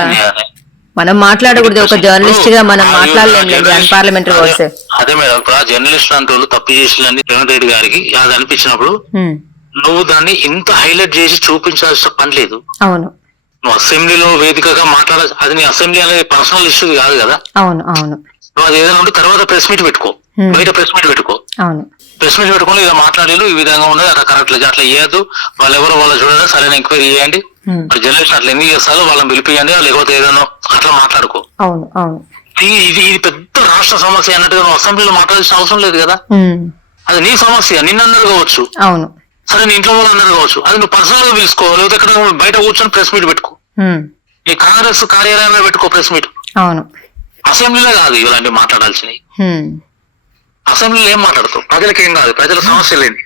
మనం మాట్లాడకూడదు. ఒక జర్నలిస్ట్ గా మనం మాట్లాడలేము అన్పార్లమెంటరీ వర్డ్స్. అదే మేడం, ఇప్పుడు ఆ జర్నలిస్ట్ లాంటి వాళ్ళు తప్పు చేసిందని రేవంత్ రెడ్డి గారికి అది అనిపించినప్పుడు నువ్వు దాన్ని ఇంత హైలైట్ చేసి చూపించాల్సిన పని లేదు. అవును, నువ్వు అసెంబ్లీలో వేదికగా మాట్లాడాలి. అది నీ అసెంబ్లీ అనేది పర్సనల్ ఇష్యూ కాదు కదా. అవును అవును. నువ్వు అది ఏదైనా ఉంటే తర్వాత ప్రెస్ మీట్ పెట్టుకో, బయట ప్రెస్ మీట్ పెట్టుకో. అవును, ప్రెస్ మీట్ పెట్టుకుని ఇలా మాట్లాడేది ఈ విధంగా ఉండదు, అట్లా కరెక్ట్ లేదు, అట్లా చేయద్దు, వాళ్ళు ఎవరో వాళ్ళు చూడండి, సరైన ఎంక్వైరీ చేయండి, జర్నలిస్ట్ అట్లా ఎందుకు చేస్తారో వాళ్ళని పిలిపియండి, లేకపోతే ఏదైనా అట్లా మాట్లాడుకో. అవును అవును. ఇది పెద్ద రాష్ట్ర సమస్య అన్నట్టుగా నువ్వు అసెంబ్లీలో మాట్లాడాల్సిన అవసరం లేదు కదా. అది నీ సమస్య, నిన్నందరూ కావచ్చు, అవును సరే నీ ఇంట్లో వాళ్ళు అందరూ కావచ్చు, అది నువ్వు పర్సనల్ గా పిలుచుకో, లేకపోతే ఎక్కడ బయట కూర్చొని ప్రెస్ మీట్ పెట్టుకో, నీ కాంగ్రెస్ కార్యాలయంలో పెట్టుకో ప్రెస్ మీట్. అవును, అసెంబ్లీలో కాదు ఇలాంటివి మాట్లాడాల్సినవి. అసెంబ్లీలో ఏం మాట్లాడతావు? ప్రజలకు ఏం కాదు, ప్రజల సమస్యలు ఏంటి,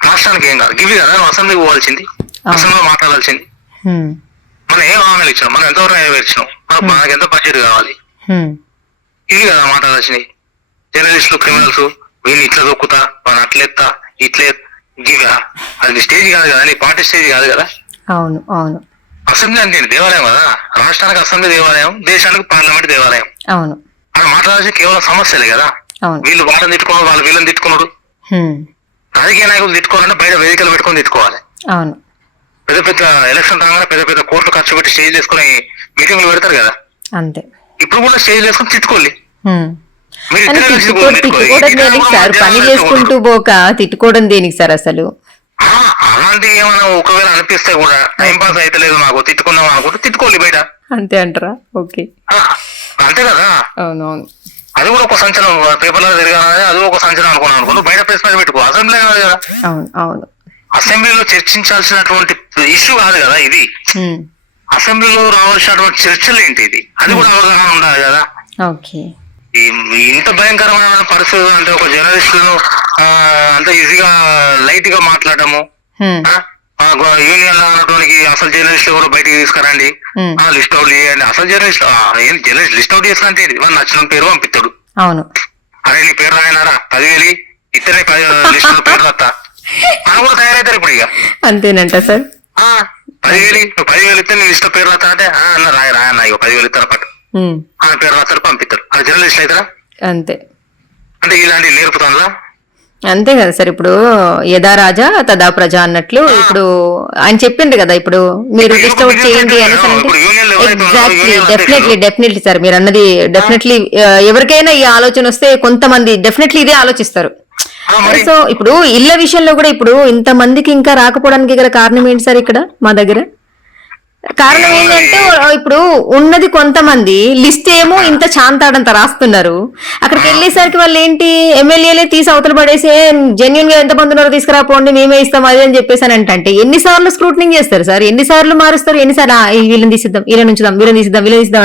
రాష్ట్రానికి ఏం కాదు, ఇవి కదా నువ్వు అసెంబ్లీకి పోవాల్సింది, అసెంబ్లీలో మాట్లాడాల్సింది. మనం ఏం హామీలు ఇచ్చినాం, మనం ఎంతవరకు నెరవేర్చినాం, మనకి ఎంత బడ్జెట్ కావాలి, ఇవి కదా మాట్లాడాల్సినవి. జర్నలిస్టులు క్రిమినల్స్ వీళ్ళు ఇట్లా దొక్కుతా, వాళ్ళు అట్లెత్తా ఇట్లే, ఇవా అది స్టేజ్ కాదు కదా, నీ పార్టీ స్టేజ్ కాదు కదా. అవును అవును. అసెంబ్లీ అంటే దేవాలయం కదా, రాష్ట్రానికి అసెంబ్లీ దేవాలయం, దేశానికి పార్లమెంట్ దేవాలయం. అవును, అక్కడ మాట్లాడాల్సి కేవలం సమస్యలే కదా. వీళ్ళు వాళ్ళని తిట్టుకున్నారు, వాళ్ళు వీళ్ళని తిట్టుకున్నారు. రాజకీయ నాయకులు తిట్టుకోవాలంటే బయట వేదికలు పెట్టుకొని తిట్టుకోవాలి. అవును, పెద్ద పెద్ద ఎలక్షన్ రాగానే పెద్ద కోట్లు ఖర్చు పెట్టి స్టేజ్ చేసుకుని మీటింగ్లు పెడతారు కదా, అంతే. ఇప్పుడు కూడా స్టేజ్ వేసుకొని తిట్టుకోవాలి. మీరు అని ఇద్దరు కలిసి తిట్టుకోవడం దేనికి సార్? పని చేసుకుంటూ పోక తిట్టుకోవడం దేనికి సార్ అసలు? అలాంటివి ఏమైనా ఒకవేళ అనిపిస్తే కూడా టైం పాస్ అయితే లేదు నాకు తిట్టుకుందాం అనుకుంటే తిట్టుకోవాలి బయట. అంతే అంటారా? ఓకే, అంతే కదా. అవునవును. అది కూడా ఒక సంచలనం, పేపర్లో తిరగాలని అది ఒక సంచలనం అనుకున్నాను అనుకుంటూ బయట ప్రెస్ మీట్ పెట్టుకో. అసెంబ్లీ కాదు కదా, అవును అవును. అసెంబ్లీలో చర్చించాల్సినటువంటి ఇష్యూ కాదు కదా ఇది. అసెంబ్లీలో రావాల్సినటువంటి చర్చలు ఏంటి ఇది, అది కూడా అవగాహన ఉండాలి కదా. ఓకే. ఇంత భయంకరమైన పరిస్థితులు అంటే ఒక జర్నలిస్టులను అంత ఈజీగా లైట్ గా మాట్లాడము, యూనియన్ లో ఉన్నటువంటి అసలు జర్నలిస్ట్ కూడా బయటికి తీసుకురండి, లిస్ట్ అవుట్ చేయండి. అసలు జర్నలిస్ట్ లిస్ట్ అవుట్ చేస్తా అంటే వాళ్ళు నచ్చిన పేరు పంపిస్తాడు. అవును. అరే నీ పేరు రాయనారా 10,000 ఇతనే లిస్ట్ పేరు వస్తా అని కూడా తయారవుతారు ఇప్పుడు. ఇక అంతేనంట సార్. 10,000 ఇస్తే నీ లిస్ట్ పేరు వస్తా అంటే అన్న రాయన్న ఇక 10,000 ఇస్తారా పట్టు ఆయన పేరు రాస్తారు పంపిస్తారు. అది జర్నలిస్ట్ అవుతారా? అంతే. అంటే ఇలాంటివి నేర్పుతుందా? అంతే కదా సార్. ఇప్పుడు యథా రాజా తదా ప్రజ అన్నట్లు ఇప్పుడు ఆయన చెప్పిండ్రు కదా, ఇప్పుడు మీరు లిస్ట్ అవుట్ చేయండి అనేసి అంటే ఎగ్జాక్ట్లీ డెఫినెట్లీ సార్ మీరు అన్నది డెఫినెట్లీ. ఎవరికైనా ఈ ఆలోచన వస్తే కొంతమంది డెఫినెట్లీ ఇదే ఆలోచిస్తారు. సో ఇప్పుడు ఇళ్ల విషయంలో కూడా ఇప్పుడు ఇంత మందికి ఇంకా రాకపోవడానికి గల కారణం ఏంటి సార్? ఇక్కడ మా దగ్గర కారణం ఏంటంటే ఇప్పుడు ఉన్నది కొంతమంది, లిస్ట్ ఏమో ఇంత చాంతాడంత రాస్తున్నారు. అక్కడికి వెళ్ళేసరికి వాళ్ళు ఏంటి ఎమ్మెల్యేలే తీసి అవతల పడేసి జెన్యున్ గా ఎంత మంది ఉన్నారో తీసుకురాపోండి మేమే ఇస్తాం అది అని చెప్పేసి అంటే ఎన్నిసార్లు స్క్రూటనింగ్ చేస్తారు సార్? ఎన్నిసార్లు మారుస్తారు? ఎన్నిసార్లు వీళ్ళని తీసిద్దాం, వీళ్ళని ఉంచుదాం, వీళ్ళని తీసిద్దాం, వీళ్ళని తీసిద్దాం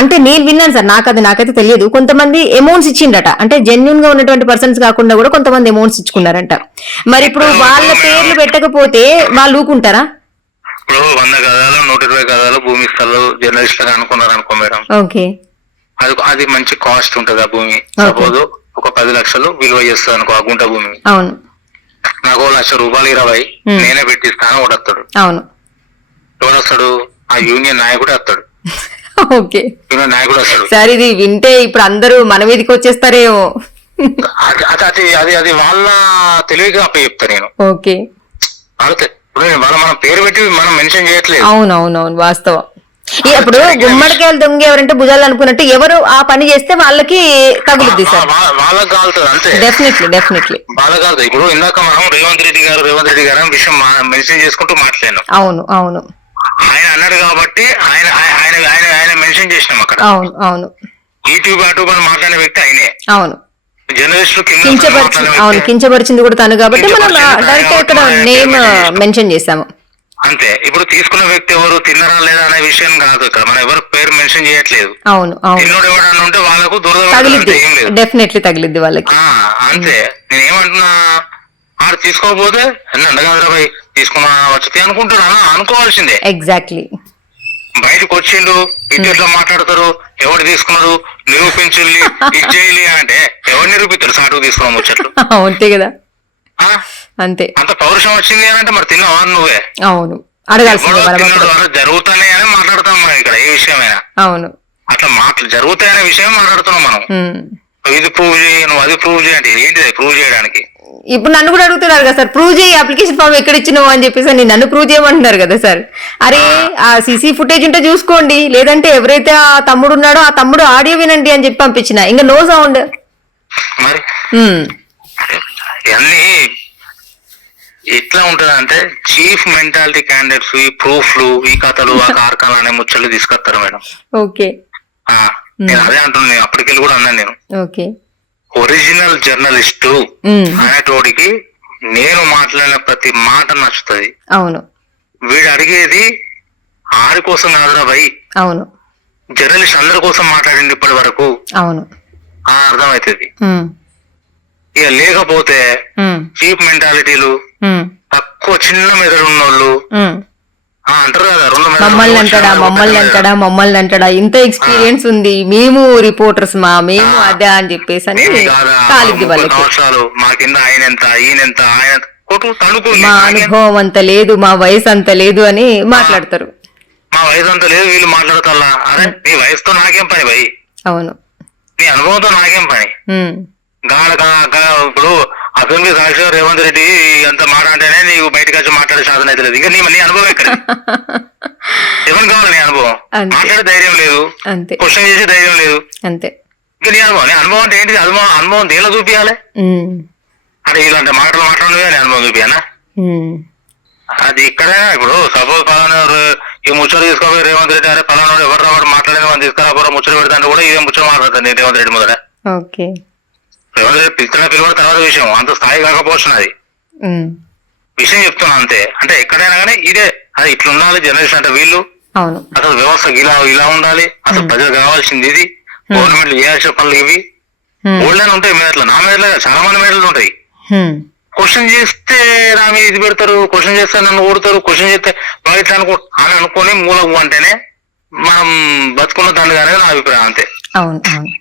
అంటే నేను విన్నాను సార్. నాకైతే తెలియదు. కొంతమంది అమౌంట్స్ ఇచ్చిండట, అంటే జెన్యున్ గా ఉన్నటువంటి పర్సన్స్ కాకుండా కూడా కొంతమంది అమౌంట్స్ ఇచ్చుకున్నారంట. మరి ఇప్పుడు వాళ్ళ పేర్లు పెట్టకపోతే వాళ్ళు ఊకుంటారా? ఇప్పుడు 100 గదాలు 120 గదాలు భూమి ఇస్తారు జర్నలిస్ట్ అనుకున్నారు అనుకో మేడం. ఓకే. అది మంచి కాస్ట్ ఉంటది ఆ భూమి. సపోజ్ ఒక 10 లక్షలు విలువ చేస్తుంది అనుకో ఆ గుంట భూమి. అవును. నాకు ₹1,00,000 20 నేనే పెట్టిస్తాను వస్తాడు. అవును. ఎవడొస్తాడు? ఆ యూనియన్ నాయకుడే వస్తాడు. ఓకే. యూనియన్ నాయకుడు వస్తాడు. సార్ ఇది వింటే ఇప్పుడు అందరూ మన మీదకి వచ్చేస్తారేమో. అది వాళ్ళ తెలివిగా అప్ప చెప్తా నేను. ఓకే. ఇప్పుడు మనం పేరు పెట్టి మనం మెన్షన్ చేయట్లేదు. అవునవునవును వాస్తవం. ఇప్పుడు గుమ్మడికాయలు దొంగ ఎవరంటే భుజాలు అనుకున్నట్టు ఎవరు ఆ పని చేస్తే వాళ్ళకి తగులుద్ది సార్. వాళ్ళకి కాలుతుంది అంతే. డెఫినెట్లీ వాళ్ళకి కాలుతుంది. ఇప్పుడు ఇందాక మనం రేవంత్ రెడ్డి గారు అనే విషయం మెన్షన్ చేసుకుంటూ మాట్లాడినాం. అవును. ఆయన అన్నాడు కాబట్టి ఆయన ఆయన ఆయన ఆయన మెన్షన్ చేసినాం అక్కడ. అవును. యూట్యూబ్ అటూబ్ అని మాట్లాడిన వ్యక్తి ఆయనే. అవును. జర్నలిస్టులు కించపరిచింది కూడా తను కాబట్టి మనం డైరెక్ట్ ఇక్కడ నేమ్ మెన్షన్ చేసాము. అంతే. ఇప్పుడు తీసుకున్న వ్యక్తి ఎవరు, తిన్నరా లేదా అనే విషయం కాదు ఇక్కడ. మనం ఎవరు పేరు మెన్షన్ చేయట్లేదు. అవును. తిన్నోడు ఎవడన్నా ఉంటే వాళ్ళకు తగిలిద్ది, డెఫినెట్లీ తగిలిద్ది వాళ్ళకి. అంతే. నేనేమంటున్నా, ఆడు తీసుకోకపోతే అండగాదరాబాయ్ తీసుకున్నా వచ్చి అనుకుంటున్నా అనుకోవాల్సిందే. ఎగ్జాక్ట్లీ. బయటకు వచ్చిండు ఇట్లా మాట్లాడతారు, ఎవరు తీసుకున్నారు నిరూపించాలి ఇచ్చేయాలి అంటే ఎవరు నిరూపిస్తారు? సాటుకు తీసుకున్నాం వచ్చట్లు. అంతే కదా. అంతే. అంత పౌరుషం వచ్చింది అని అంటే మరి తిన్నావా నువ్వే? అవును. అడగాల్సింది జరుగుతానే అని మాట్లాడతాం మనం ఇక్కడ ఏ విషయమైనా. అవును. అట్లా జరుగుతాయనే విషయం మాట్లాడుతున్నాం మనం. ఇది ప్రూవ్ చేయి, నువ్వు అది ప్రూవ్ చేయండి. ఏంటిది ప్రూవ్ చేయడానికి? ఇప్పుడు నన్ను కూడా అడుగుతున్నారు కదా సార్, ప్రూవ్ చేయి అప్లికేషన్ ఫామ్ ఎక్కడ ఇచ్చినావు అని చెప్పేసి నన్ను ప్రూవ్ చేయమంటున్నారు కదా సార్. అరే ఆ సీసీ ఫుటేజ్ ఉంటే చూసుకోండి, లేదంటే ఎవరైతే ఆ తమ్ముడు ఉన్నాడో ఆ తమ్ముడు ఆడియో వినండి అని చెప్పి పంపించిన, ఇంకా నో సౌండ్. మరి ఇవన్నీ ఎట్లా ఉంటదంటే చీఫ్ మెంటాలిటీ క్యాండిడేట్స్ ఈ ప్రూఫ్లు ఈ కథలు ఆ కార్ఖానా అనే ముచ్చట్లు తీసుకొస్తారు మేడం. ఓకే. నేను అదే అంటున్నాను, అప్పటికెళ్ళి కూడా అన్నాను నేను. ఓకే. ఒరిజినల్ జర్నలిస్టు అనేటోడికి నేను మాట్లాడిన ప్రతి మాట నచ్చుతుంది. అవును. వీడు అడిగేది ఆడి కోసం కాదురా భయ్. అవును. జర్నలిస్ట్ అందరి కోసం మాట్లాడింది ఇప్పటి వరకు. అవును. అర్థమవుతుంది. ఇక లేకపోతే చీప్ మెంటాలిటీలు తక్కువ చిన్న మెదడు ఉన్నోళ్ళు అంటారు కదా, మమ్మల్ని అంటాడా ఇంత ఎక్స్పీరియన్స్ ఉంది మేము రిపోర్టర్స్ మేము అదే అని చెప్పేసి అని కాలిద్ది వాళ్ళకి. మా కింద ఆయనంత ఈయనంత ఆయన మా అనుభవం అంత లేదు, మా వయసు అంత లేదు అని మాట్లాడతారు. మా వయసు అంత లేదు వీళ్ళు మాట్లాడతారా? అరే నీ వయసుతో నాకేం పని భయ్? అవును. నీ అనుభవంతో నాకేం పని? ఇప్పుడు అసెంబ్లీ సాక్షిగా రేవంత్ రెడ్డి అంత మాట అంటేనే నీకు బయటకు వచ్చి మాట్లాడే సాధన అయితే లేదు. ఇంకా నీ అనుభవం ఎక్కడ? ఎవరికి కావాలి నీ అనుభవం? మాట్లాడే ధైర్యం లేదు, క్వశ్చన్ చేసే ధైర్యం లేదు. అంతే. ఇంకా నీ అనుభవం అంటే ఏంటి అనుభవం దేనిలో చూపించాలి? అంటే ఇలాంటి మాటలు మాట్లాడమే నీ అనుభవం చూపించానా? అది ఇక్కడే ఇప్పుడు సపోజ్ పలానా ఈ ముచ్చట తీసుకోపోయి రేవంత్ రెడ్డి అరే పలానా ఎవరు మాట్లాడేది మనం తీసుకురా ముచ్చట పెడతా కూడా ఇదే ముచ్చట మాట్లాడతాను నేను రేవంత్ రెడ్డి ముందర. రేవంత్ రెడ్డి పిలువడం తర్వాత విషయం, అంత స్థాయి కాకపోవచ్చు అది విషయం చెప్తున్నా అంతే. అంటే ఎక్కడైనా కానీ ఇదే అది ఇట్లా ఉండాలి జనరేషన్ అంటే వీళ్ళు అసలు వ్యవస్థ ఇలా ఉండాలి, అసలు ప్రజలకు కావాల్సింది ఇది, గవర్నమెంట్ చేయాల్సిన పనులు ఇవి ఓల్డ్ ఉంటాయి. మేడలు నా మేడలు చాలా మంది మేడలు ఉంటాయి. క్వశ్చన్ చేస్తే నా మీద ఇది పెడతారు, క్వశ్చన్ చేస్తే నన్ను ఓడతారు, క్వశ్చన్ చేస్తే వాళ్ళు అని అనుకుని మూలకు అంటేనే మనం బతుకున్న తండ్రి అనేది నా అభిప్రాయం అంతే. అవును అవును.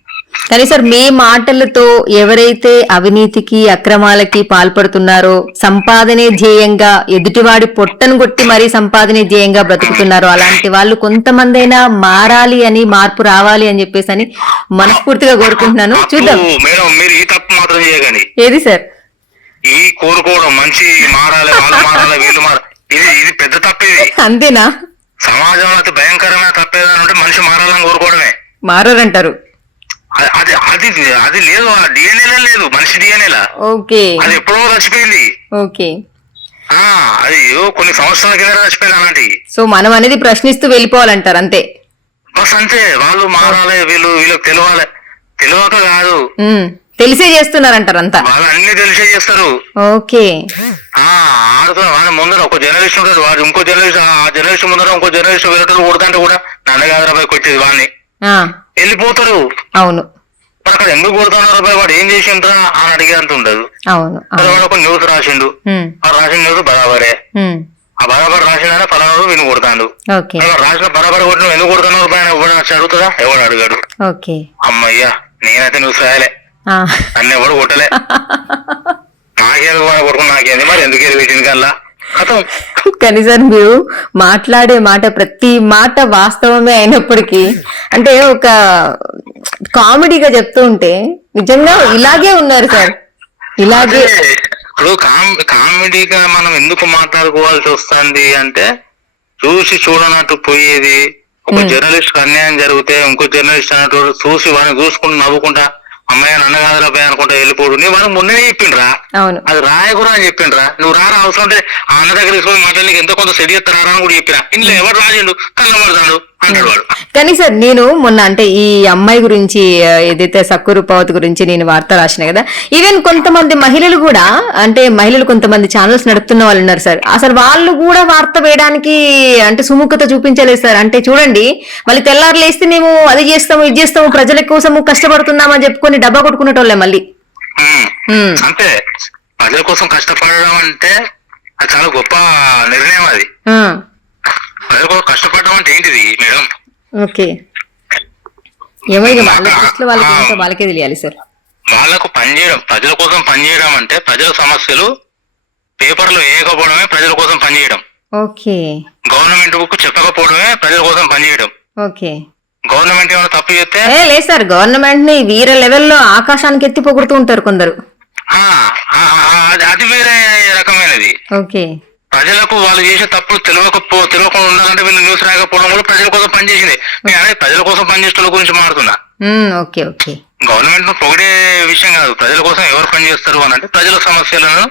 కానీ సార్ మీ మాటలతో ఎవరైతే అవినీతికి అక్రమాలకి పాల్పడుతున్నారో, సంపాదనే ధ్యేయంగా ఎదుటివాడి పొట్టను కొట్టి మరీ సంపాదనే ధ్యేయంగా బ్రతుకుతున్నారో అలాంటి వాళ్ళు కొంతమంది అయినా మారాలి అని, మార్పు రావాలి అని చెప్పేసి అని మనస్ఫూర్తిగా కోరుకుంటున్నాను. చూద్దాం. మేడం మీరు ఈ తప్పు మాత్రం చేయకండి. ఏది సార్? ఈ కోరుకోవడం మంచి మారాలి, వాళ్ళు మారాలి, వీళ్ళు ఇది పెద్ద తప్పు. ఇది అంతేనా? సమాజంలో అతి భయంకరమైన తప్పేదని ఉంటే మనిషి మారాలని కోరుకోవడమే. మారారంటారు? అది అది అది లేదు, డిఎన్ఏ లేదు, మనిషి డిఎన్ఏలా. ఓకే. అది ఎప్పుడో చచ్చిపోయింది. ఓకే. అది కొన్ని సంవత్సరాల కింద చచ్చిపోయింది అలాంటి. సో మనం అనేది ప్రశ్నిస్తూ వెళ్ళిపోవాలంటారు అంతే. బస్ అంతే. వాళ్ళు మారాలి, వీళ్ళకి తెలియాలి. తెలియక కాదు, తెలిసే చేస్తున్నారంటారు అంతా. వాళ్ళు అన్ని తెలిసే చేస్తారు. ఓకే. ఆడుతున్నా వాళ్ళ ముందర ఒక జర్నలిస్ట్ ఉంటాడు, వాడు ఇంకో జర్నలిస్ట్, ఆ జర్నలిస్ట్ ముందర ఇంకో జర్నలిస్ట్ వెళ్ళటం కొడుతుంటే కూడా నన్నగాదరాబాయ్ కొట్టేది వాడిని వెళ్ళిపోతారు. అవును. మరి అక్కడ ఎందుకు కొడుతున్నారు రూపాయి, వాడు ఏం చేసిండ్రా అని అడిగేంత ఉండదు. అవును. వాడు ఒక న్యూస్ రాసిండు, ఆ రాసిన న్యూస్ బరాబరే, ఆ బరాబర్ రాసిందనే పలానా విను కొడతాడు. రాసిన బరాబర్ కొట్టిన ఎందుకు కొడుతున్నారు రూపాయి ఎవడు అడుగుతుందా? ఎవడు అడిగాడు? అమ్మయ్యా నేనైతే న్యూస్ రాయలే, నన్ను ఎవడు కొట్టలే, నాకేందుకు వాడు కొడుకుని నాకేంది, మరి ఎందుకు వెళ్ళి కల్లా కానీ సార్ మీరు మాట్లాడే మాట ప్రతి మాట వాస్తవమే అయినప్పటికీ అంటే ఒక కామెడీగా చెప్తూ ఉంటే నిజంగా ఇలాగే ఉన్నారు సార్. ఇలాగే ఇప్పుడు కామెడీగా మనం ఎందుకు మాట్లాడుకోవాల్సి వస్తుంది అంటే, చూసి చూడనట్టు పోయేది. ఒక జర్నలిస్ట్ అన్యాయం జరిగితే ఇంకో జర్నలిస్ట్ అన్నట్టు చూసి వాడిని చూసుకుంటూ నవ్వుకుంటా అమ్మాయి నన్న కాదురా అనుకుంటా వెళ్ళిపోడు. నీ వాడిని మొన్ననే చెప్పిండ్రా, అది రాయకురా అని చెప్పిండ్రా, నువ్వు రారా అవసరం అంటే ఆ అన్న దగ్గర తీసుకొని మాట్లాడి నీకు ఎంతో కొంత సెడి ఎత్తారా అని కూడా చెప్పినా. ఇంట్లో ఎవరు రాజండు కళ్ళబడతాడు అంటాడు వాడు. కానీ సార్ నేను మొన్న అంటే ఈ అమ్మాయి గురించి ఏదైతే సక్కూరు పవతి గురించి నేను వార్త రాసిన కదా, ఈవెన్ కొంతమంది మహిళలు కూడా అంటే మహిళలు కొంతమంది ఛానల్స్ నడుపుతున్న వాళ్ళు ఉన్నారు సార్. అసలు వాళ్ళు కూడా వార్త వేయడానికి అంటే సుముఖత చూపించలేదు సార్. అంటే చూడండి, మళ్ళీ తెల్లారు లేస్తే మేము అది చేస్తాము ఇది చేస్తాము ప్రజల కోసము కష్టపడుతున్నామని చెప్పుకొని డబ్బా కొట్టుకునేటోళ్ళే మళ్ళీ. అంతే, ప్రజల కోసం కష్టపడడం అంటే అది చాలా గొప్ప నిర్ణయం. అది ప్రజల కోసం కష్టపడడం అంటే ఏంటిది మేడం? ఓకే. ఏమైనా వాళ్ళ దృష్టిలో వాళ్ళకే తెలియాలి సార్. వాళ్ళకు పనిచేయడం, ప్రజల కోసం పనిచేయడం అంటే ప్రజల సమస్యలు పేపర్లో వేయకపోవడమే ప్రజల కోసం పనిచేయడం. ఓకే. గవర్నమెంట్ కు చెప్పకపోవడమే ప్రజల కోసం పనిచేయడం. ఓకే. గవర్నమెంట్ ఏమైనా తప్పు చేస్తే లేదు సార్, గవర్నమెంట్ ని వీర లెవెల్లో ఆకాశానికి ఎత్తి పొగుడుతూ ఉంటారు కొందరు. అది వేరే రకమైనది. ఓకే. ప్రజలకు వాళ్ళు చేసే తప్పులు తెలియకుండా ఉండాలంటే వీళ్ళు న్యూస్ రాకపోవడం కూడా ప్రజల కోసం పనిచేసింది. నేను అనేది ప్రజల కోసం పనిచేసే గురించి మాట్లాడుతున్నా. ఓకే. ఓకే. గవర్నమెంట్ ను పొగిడే విషయం కాదు, ప్రజల కోసం ఎవరు పనిచేస్తారు అని అంటే ప్రజల సమస్యలను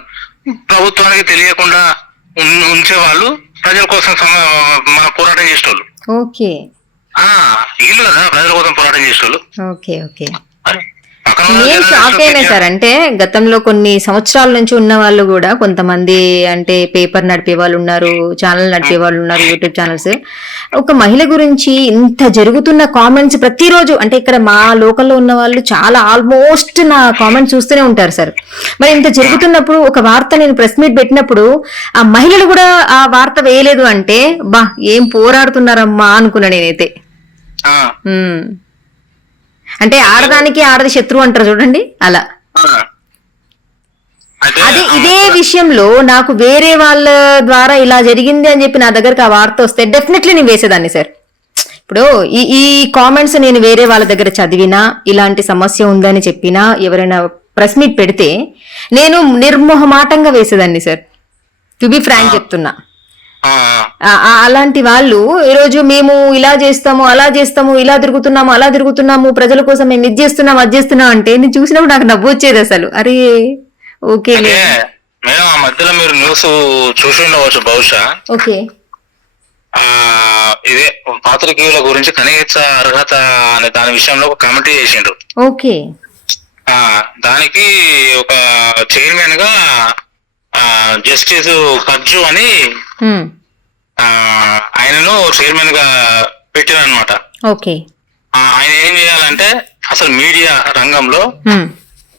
ప్రభుత్వానికి తెలియకుండా ఉంచే వాళ్ళు ప్రజల కోసం మన పోరాటం చేసేవాళ్ళు. ఓకే. వీళ్ళు కదా ప్రజల కోసం పోరాటం చేసేవాళ్ళు. ఓకే. ఓకే. నేను షాక్ అయినా సార్. అంటే గతంలో కొన్ని సంవత్సరాల నుంచి ఉన్న వాళ్ళు కూడా కొంతమంది అంటే పేపర్ నడిపే వాళ్ళు ఉన్నారు, ఛానల్ నడిపే వాళ్ళు ఉన్నారు, యూట్యూబ్ ఛానల్స్. ఒక మహిళ గురించి ఇంత జరుగుతున్న కామెంట్స్ ప్రతిరోజు అంటే ఇక్కడ మా లోకల్లో ఉన్న వాళ్ళు చాలా ఆల్మోస్ట్ నా కామెంట్స్ చూస్తూనే ఉంటారు సార్. మరి ఇంత జరుగుతున్నప్పుడు ఒక వార్త నేను ప్రెస్ మీట్ పెట్టినప్పుడు ఆ మహిళలు కూడా ఆ వార్త వేయలేదు అంటే బా ఏం పోరాడుతున్నారమ్మా అనుకున్నా నేనైతే. అంటే ఆడదానికి ఆడది శత్రువు అంటారు చూడండి, అలా. అదే ఇదే విషయంలో నాకు వేరే వాళ్ళ ద్వారా ఇలా జరిగింది అని చెప్పి నా దగ్గరకు ఆ వార్త వస్తే డెఫినెట్లీ నేను వేసేదాన్ని సార్. ఇప్పుడు ఈ కామెంట్స్ నేను వేరే వాళ్ళ దగ్గర చదివినా, ఇలాంటి సమస్య ఉందని చెప్పినా, ఎవరైనా ప్రెస్ మీట్ పెడితే నేను నిర్మోహమాటంగా వేసేదాన్ని సార్. టు బి ఫ్రాంక్ చెప్తున్నా. అలాంటి వాళ్ళు ఈరోజు మేము ఇలా చేస్తాము అలా చేస్తాము ఇలా తిరుగుతున్నాము అలా తిరుగుతున్నాము ప్రజల కోసం మేము ఇది చేస్తున్నాం అది చేస్తున్నాం అంటే నేను చూసినప్పుడు నాకు నవ్వు వచ్చేది అసలు. అరే ఓకే మేడం, ఆ మధ్యలో మీరు న్యూస్ చూసి ఉండవచ్చు బహుశా. ఓకే. ఇదే పాత్రికేయుల గురించి కనీస అర్హత అనే దాని విషయంలో ఒక కమిటీ చేసిండ్రు. ఓకే. దానికి ఒక చైర్మన్ గా జస్టిస్ కర్జు అని ఆయనను చైర్మన్ గా పెట్టారనమాట. ఓకే. ఆయన ఏం చేయాలంటే అసలు మీడియా రంగంలో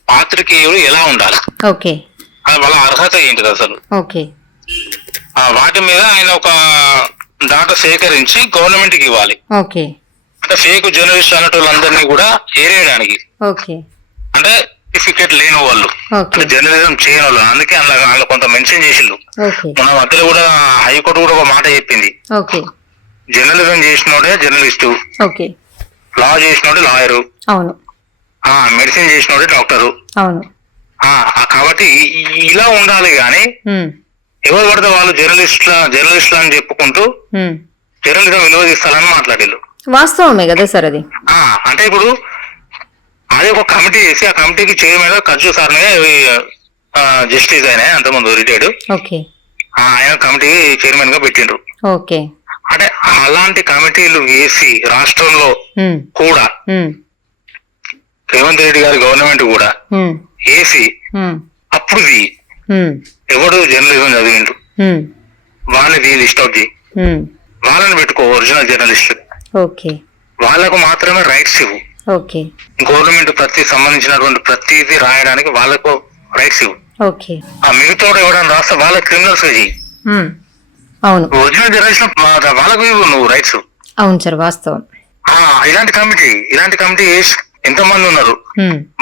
పాత్రికేయులు ఎలా ఉండాలి, ఓకే, వాళ్ళ అర్హత ఏంటిది అసలు, ఓకే, వాటి మీద ఆయన ఒక డాటా సేకరించి గవర్నమెంట్ కి ఇవ్వాలి. ఓకే. అంటే ఫేక్ జర్నలిస్ట్ అన్నటోళ్ళందరినీ కూడా ఏరేయడానికి. ఓకే. అంటే సర్టిఫికేట్ లేని వాళ్ళు, అంటే జర్నలిజం చేయని వాళ్ళు. అందుకే అందులో కొంత మెన్షన్ చేసిండు. మన మధ్యలో కూడా హైకోర్టు కూడా ఒక మాట చెప్పింది, జర్నలిజం చేసినోడే జర్నలిస్టు, లా చేసినోడే లాయరు, మెడిసిన్ చేసినోడే డాక్టరు. కాబట్టి ఇలా ఉండాలి గాని ఎవరు పడితే వాళ్ళు జర్నలిస్టులు అని చెప్పుకుంటూ జర్నలిజం విలువ తీస్తారని మాట్లాడారు. వాస్తవమే కదా సార్ అది. అంటే ఇప్పుడు అదే ఒక కమిటీ చేసి ఆ కమిటీకి చైర్మన్ గా కర్జు సార్ జస్టిస్ ఆయన అంతకుముందు రిటైర్డ్, ఆయన కమిటీ చైర్మన్ గా పెట్టిండ్రు. అంటే అలాంటి కమిటీలు వేసి రాష్ట్రంలో కూడా రేవంత్ రెడ్డి గారి గవర్నమెంట్ కూడా వేసి అప్పుడు ఎవడు జర్నలిజం చదివిండు వాళ్ళని లిస్ట్ అవుట్ చేయి, వాళ్ళని పెట్టుకో ఒరిజినల్ జర్నలిస్ట్, వాళ్ళకు మాత్రమే రైట్స్ ఇవ్వు. గవర్నమెంట్ సంబంధించినటువంటి ప్రతిదీ రాయడానికి వాళ్ళకు రైట్స్ ఇవ్వు. ఆ మిగతా ఎవరైనా రాస్తే వాళ్ళ క్రిమినల్స్ చెయ్యి. ఒరిజినల్ జర్నలిస్ట్ వాళ్ళకు ఇవ్వు నువ్వు రైట్స్. అవును సార్, వాస్తవం. ఇలాంటి కమిటీ ఎంత మంది ఉన్నారు,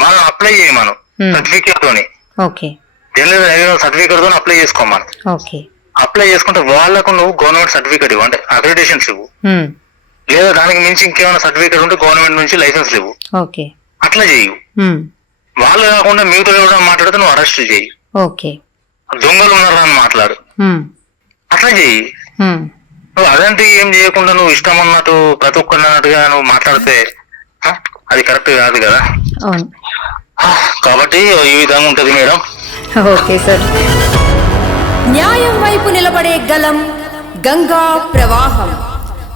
మనం అప్లై చేయమను సర్టిఫికేట్ తోని, జర్నలిజం సర్టిఫికేట్ తోని అప్లై చేసుకోమను. అప్లై చేసుకుంటే వాళ్ళకు నువ్వు గవర్నమెంట్ సర్టిఫికేట్ ఇవ్వు, అంటే అక్రిడిటేషన్స్ ఇవ్వు. లేదా దానికి మించి ఇంకేమైనా సర్టిఫికేట్ ఉంటే గవర్నమెంట్ నుంచి లైసెన్స్ ఇవ్వు. అట్లా చేయు. వాళ్ళు కాకుండా మిగతా ఎవరైనా మాట్లాడితే నువ్వు అరెస్ట్ చేయి, దొంగలు ఉన్నారా అని మాట్లాడు, అట్లా చెయ్యి. నువ్వు అదంటే ఏం చేయకుండా నువ్వు ఇష్టం అన్నట్టు ప్రతి ఒక్కరు అన్నట్టుగా నువ్వు మాట్లాడితే అది కరెక్ట్ కాదు కదా. కాబట్టి ఈ విధంగా ఉంటది మేడం. Okay sir. న్యాయం వైపు నిలబడే గలం గంగా ప్రవాహం.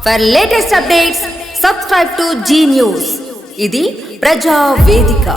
For latest updates subscribe to Zee News. ఇది ప్రజా వేదిక.